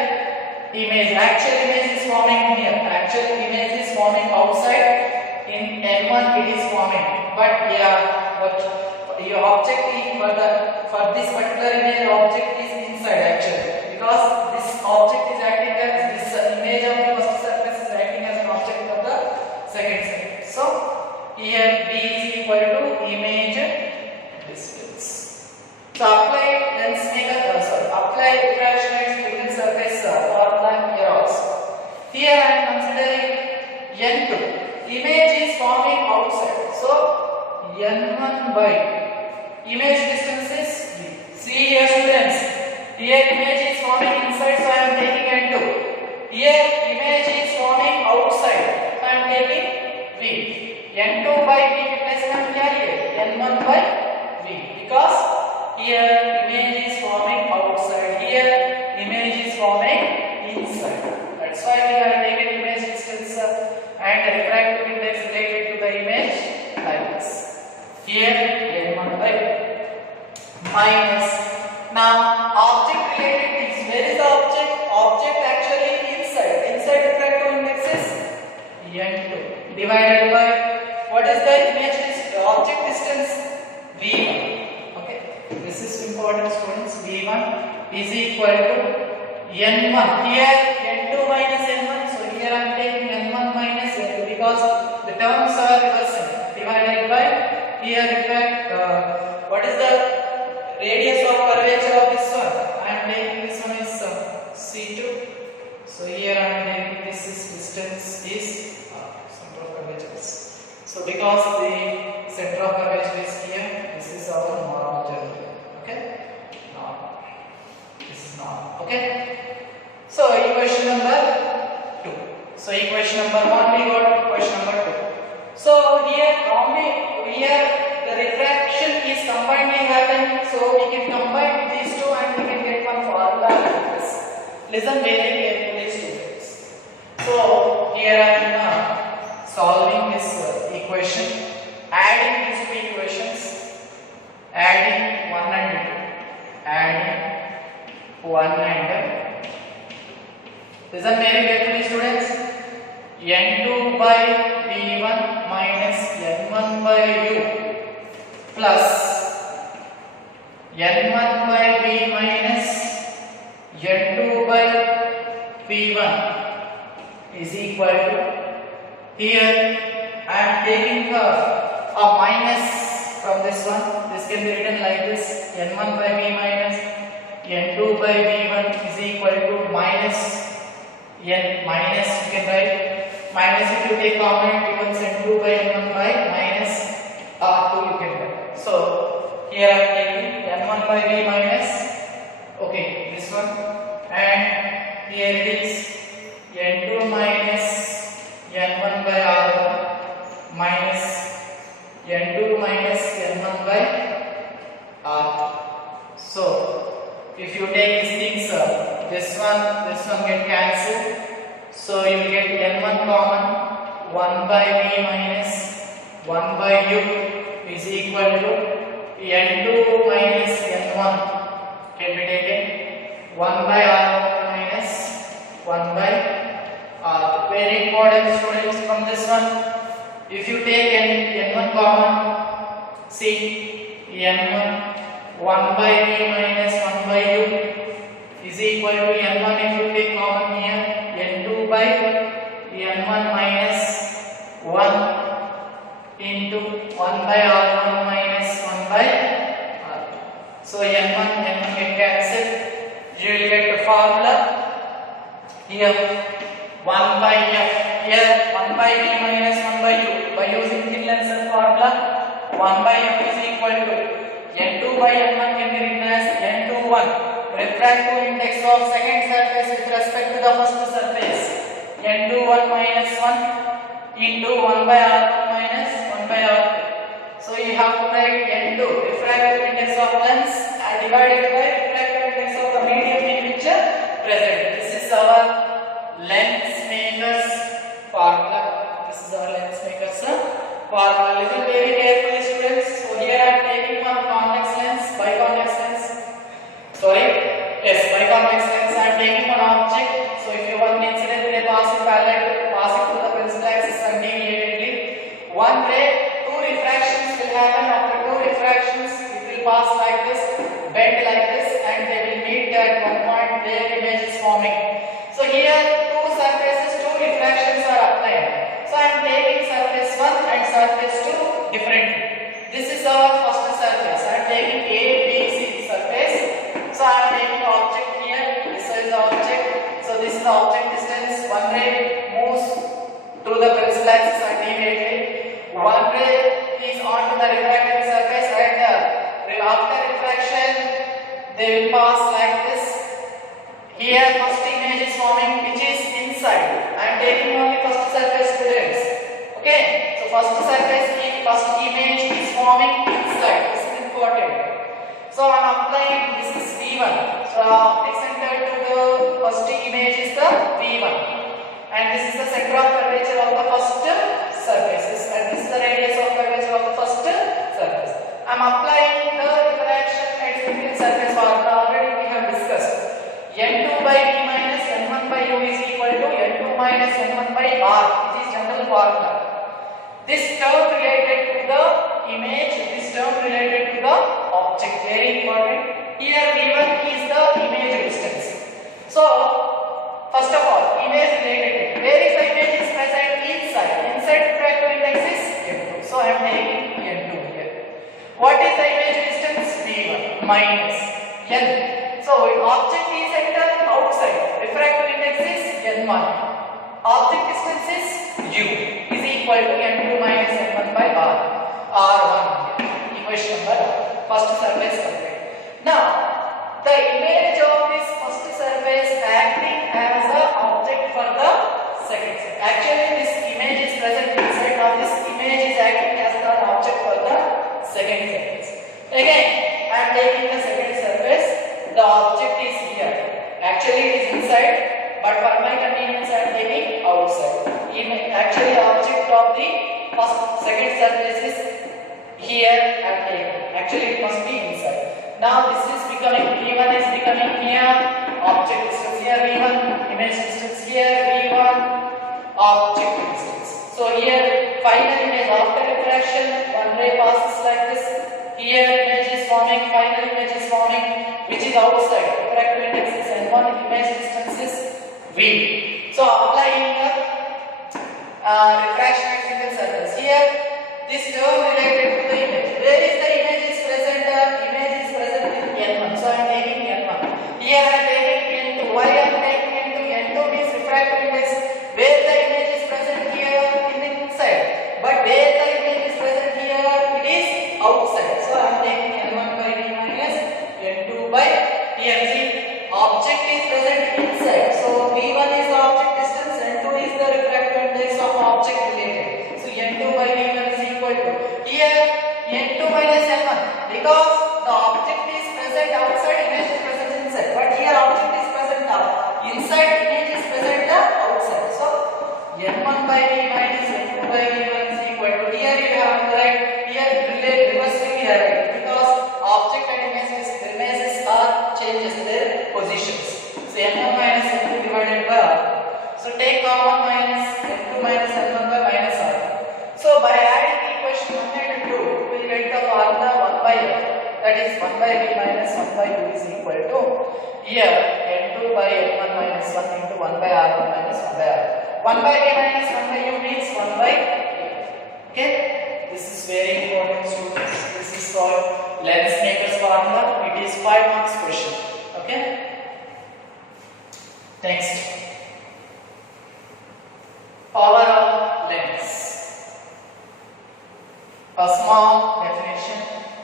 image. Actual image is forming here. Actual image is forming outside. In N1 it is forming. But your object is for this particular image, object is inside actually, because this object is acting as this image of the first surface is acting as an object of the second surface. So here B is equal to image distance. So apply lens maker also. Apply refraction at spindle surface formula here also. Here I am considering N2. Image is forming outside. So N1 by image distance is V. See here students. Here image is forming inside, so I am taking N2. Here image is forming outside, so I am taking V. N2 by V replacement here, N1 by V, because here image is forming outside, here image is forming inside. That's why we have taken image distance and refractive index related to the image like this. Here N1 by minus. Now object related things. Where is the object? Object actually inside. Inside refractive index is N2 divided by what is the image object distance? V1. Okay. This is important students. V1 is equal to N1. Here N2 minus N1. So here I am taking N1 minus N2 because the terms are reversing. Divided by here what is the radius of curvature of this one? I am taking this one is C2. So here I am taking this distance is center of curvature. So because the center of curvature is here, this is our normal generally. Okay? Normal. This is normal. Okay? So equation number 2. So equation number 1 we got, equation number 2. So here the refraction is combined happen, so we can combine these two and we can get one formula like this. Listen very carefully students. So here I am solving this equation, adding these two equations, adding 1 and 2, adding 1 and 2. Listen very carefully students. N2 by V1 minus N1 by U plus N1 by V minus N2 by V1 is equal to, here I am taking a minus from this one. This can be written like this: N1 by V minus N2 by V1 is equal to minus N minus, you can write minus. If you take common, it becomes N2 by N1 by minus R2, you can write. So here I am taking N1 by V minus, okay, this one, and here it is N2 minus N1 by R1 minus N2 minus N1 by R2. So if you take these things, this one get cancelled. So you will get N1 common, 1 by V minus 1 by U is equal to N2 minus N1 can be taken 1 by R1 minus 1 by R2. Very important students from this one. If you take N1 common, see N1 1 by V minus 1 by U is equal to N1, if you take common here, N2 by N1 minus 1 into 1 by R1 minus 1 by R2. So N1 get cancelled. You will get the formula here 1 by F, here 1 by V minus 1 by U. By using Thin-Lenson formula, 1 by F is equal to N2 by N1 can be written as N21. Refractive index of second surface with respect to the first surface, N21 minus 1 into 1 by R2 minus 1 by R2. So you have to write N2 refractive index of lens divided by refractive index of the medium in which present. This is our lens maker's formula. This is our lens maker's formula. Listen very carefully students. So here I am convex lens. I am taking one object. So if you want incident ray passing parallel, passing through the principal axis and deviatedly, one ray, two refractions will happen. After two refractions, it will pass like this, bend like this, and they will meet at one point where image is forming. So here two surfaces, two refractions are applied. So I am taking surface 1 and surface 2 differently. This is our first surface. I am taking A, B, C surface. So I am taking object here. This is the object. So this is the object distance. One ray moves through the principal axis and deviated. One ray is onto the refracting surface, and after refraction they will pass like this. Here first image is forming, which is inside. I am taking only first surface, students. Okay. So first surface, first image is forming inside. This is important. So I am applying, this is V1. So optic center to the first image is the V1, and this is the center of curvature of the first surfaces, and this is the radius of curvature of the first surface. I am applying the refraction and simple surface formula. Already we have discussed. N2 by V minus N1 by U is equal to N2 minus N1 by R. It is general formula. This term related to the image, this term related to the object. Very important. Here V1 is the image distance. So first of all, image related. Where is the image is present? Inside. Inside refractive index is N2. So I am taking N2 here. What is the image distance? V1 minus N. So object is at outside. Refractive index is N1. Object distance is U is equal to N2 minus N1 by R. R1. Equation number first surface complete. Now the image of this first surface acting as an object for the second surface. Actually this image is present inside. Now this image is acting as the object for the second surface. Again I am taking the second surface. The object is here. Actually it is inside, but for my convenience I am taking outside. Actually object of the second surface is here I am taking. Actually it must be inside. Now this is becoming, V1 is becoming here, object distance here V1, image distance here V1, object distance. So here final image after refraction, one ray passes like this. Here image is forming, final image is forming, which is outside. Refractive index is N1, image distance is V. So applying the refraction at single surface. Here this term related to the image. Where is the image is present? Image is present in N1. So I am taking N1. Here I am taking N2. Why I am taking N2? N2 means refractive index. Where the image is present here in the inside, but where the image is present here it is outside. So I am taking N1 by V minus N2 by here. See, object is present inside. So V1 is the object distance, N2 is the refractive index of object related. So N2 by V1 is equal to here N2 minus N1, because the object is present outside, image is present inside. But here object is present inside, image is present outside. So N1 by V minus N2 by V1 is equal to, here you have to write, here reversing here, because object and images are changes their positions. So N1 minus N2 divided by R. So take common minus N2 minus N1 by minus R. So by adding equation 1 and 2, we will get the formula 1 by R. That is 1 by V minus 1 by U is equal to, here N2 by N1 minus 1 into 1 by R1 minus 1 by R. 1 by V minus 1 by U means 1 by A. Okay? This is very important, students. This is called lens maker's formula. It is 5 marks question. Okay? Next. Power of lens. A small definition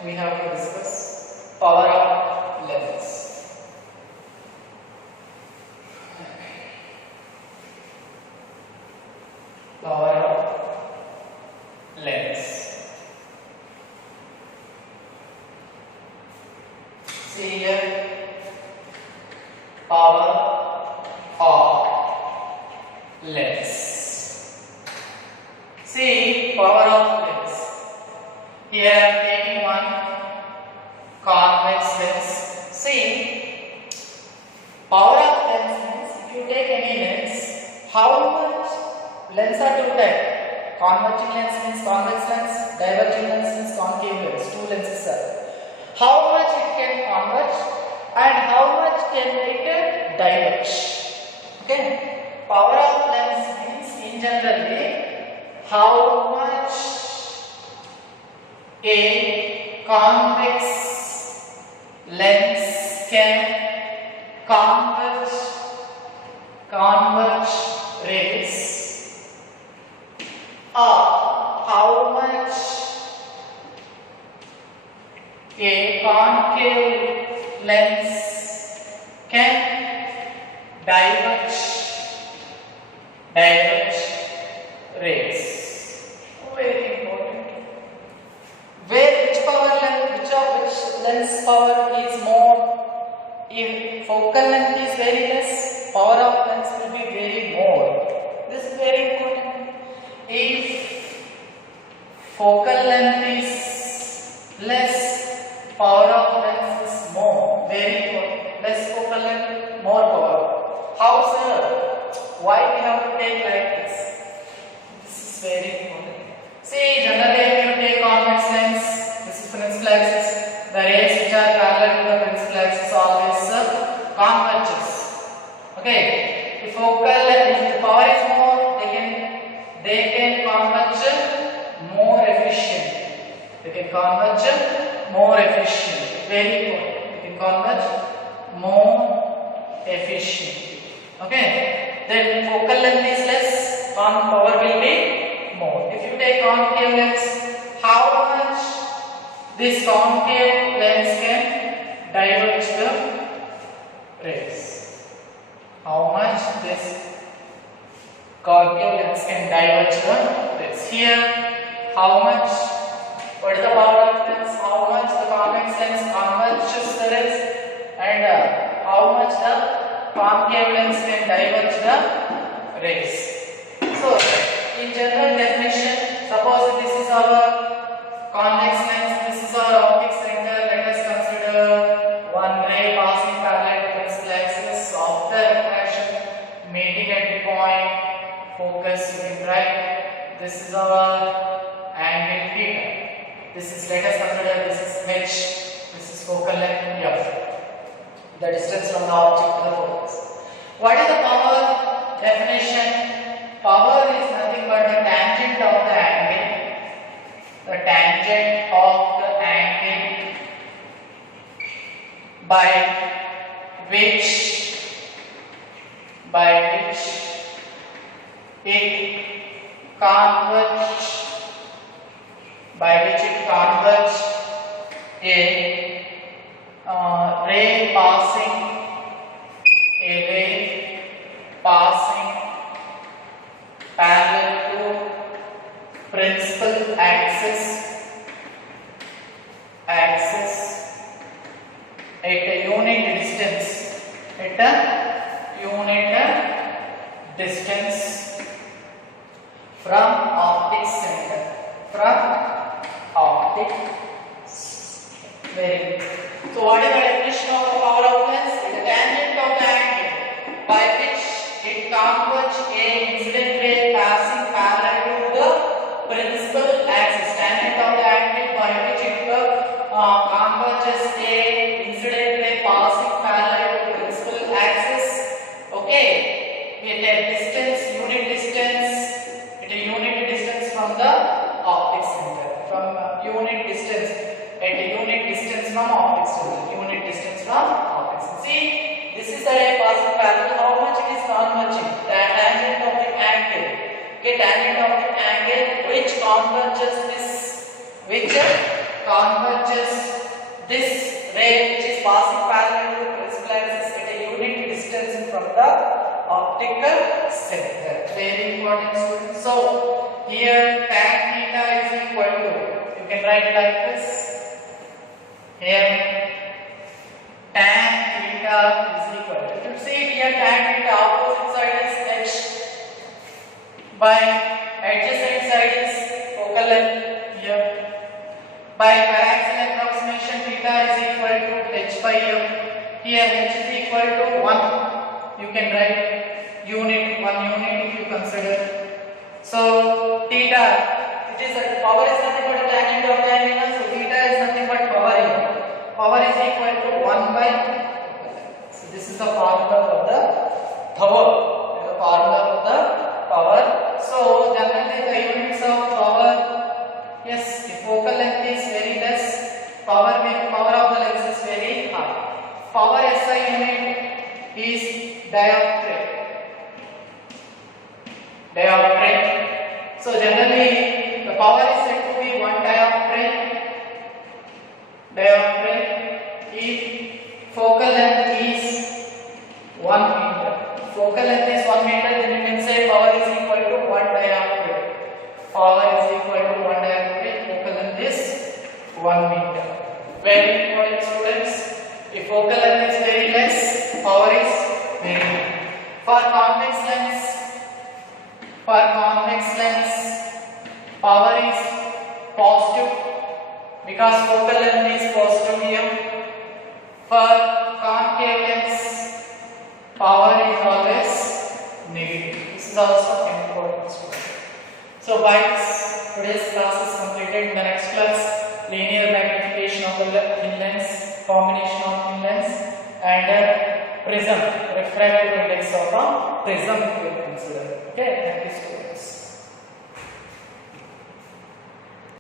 we have to discuss. Power of lens. Power of lens. See here, power of lens. See, power of lens. Here I am taking one convex lens. See, Power of lens means if you take any lens, how much lens are two types. Converging lens means convex lens, diverging lens means concave lens. Two lenses are. How much it can converge and how much can it diverge. Okay. Power of lens means in generally how much a convex lens can converge rays, or how much a concave lens can diverge rays. Very important. Which lens power is more? If focal length is very less, power of lens will be very more. This is very important. If focal length is less, power of lens is more. Very important. Less focal length, more power. How, sir? Why we have to take like this? This is very important. See, generally if you take convex lens, this is principal axis. The rays which are parallel to the principal axis always converges. Okay. If focal length, if the power is more, they can converge more efficiently. They can converge more efficiently. Very important. They can converge more efficiently. Okay. Then focal length is less, power will be more. If you take concave lens, how much this concave lens can diverge the rays? How much this concave lens can diverge the rays? Here, how much? What is the power of lens? How much the convex lens converges the rays, and how much the concave lens can diverge the rays? So, in general definition, suppose this is our convex lens, this is our optic center. Let us consider one ray passing parallel to principal axis. After refraction, meeting at the point, focus, you can write. This is our angle theta. This is, let us consider this is H. This is focal length F. The distance from the object to the focus. What is the power definition? Power is nothing but the tangent of the angle. The tangent of the angle by which it converges a ray passing parallel to principal axis at a unit distance from optic center. Very good. So what is the definition of the power of lens? It is the tangent of the angle by which it converges a incident ray passing parallel to the principal axis. Tangent of the angle by which it converges a incident ray passing parallel to the principal axis. Okay. At a distance, unit distance from the optic center. From unit distance from optic center. See, this is the ray passing parallel. How much it is converging? The tangent of the angle. Okay, tangent of the angle which converges this ray which is passing parallel to the principal axis at a unit distance from the optical center. Very important, students. So here tan theta is equal to, you can write like this. Here tan theta is equal to, you see here tan theta opposite side is h by adjacent side is focal length here. By paraxial approximation theta is equal to h by m. Here h is equal to 1. can write unit, 1 unit if you consider. So theta, it is power is nothing but tan into tan angle, so theta is nothing but power here. Power is equal to 1 by, so this is the formula for the power. The formula for the power. So generally the units of power, yes, the focal length is very less, power of the lens is very high. Power SI unit is dioptre. So generally the power is said to be 1 dioptre if focal length is 1 meter. Focal length is 1 meter, then you can say power is equal to 1 dioptre. Power is equal to 1 dioptre, focal length is 1 meter. Very important students, if focal length is very less, power is very high. For convex lens, power is positive because focal length is positive here. For concave lens, power is always negative. This is also important. So guys, today's class is completed. In the next class, linear magnification of the thin lens, combination of thin lens, and prism, refractive index of a prism we will consider. Okay, thank you students.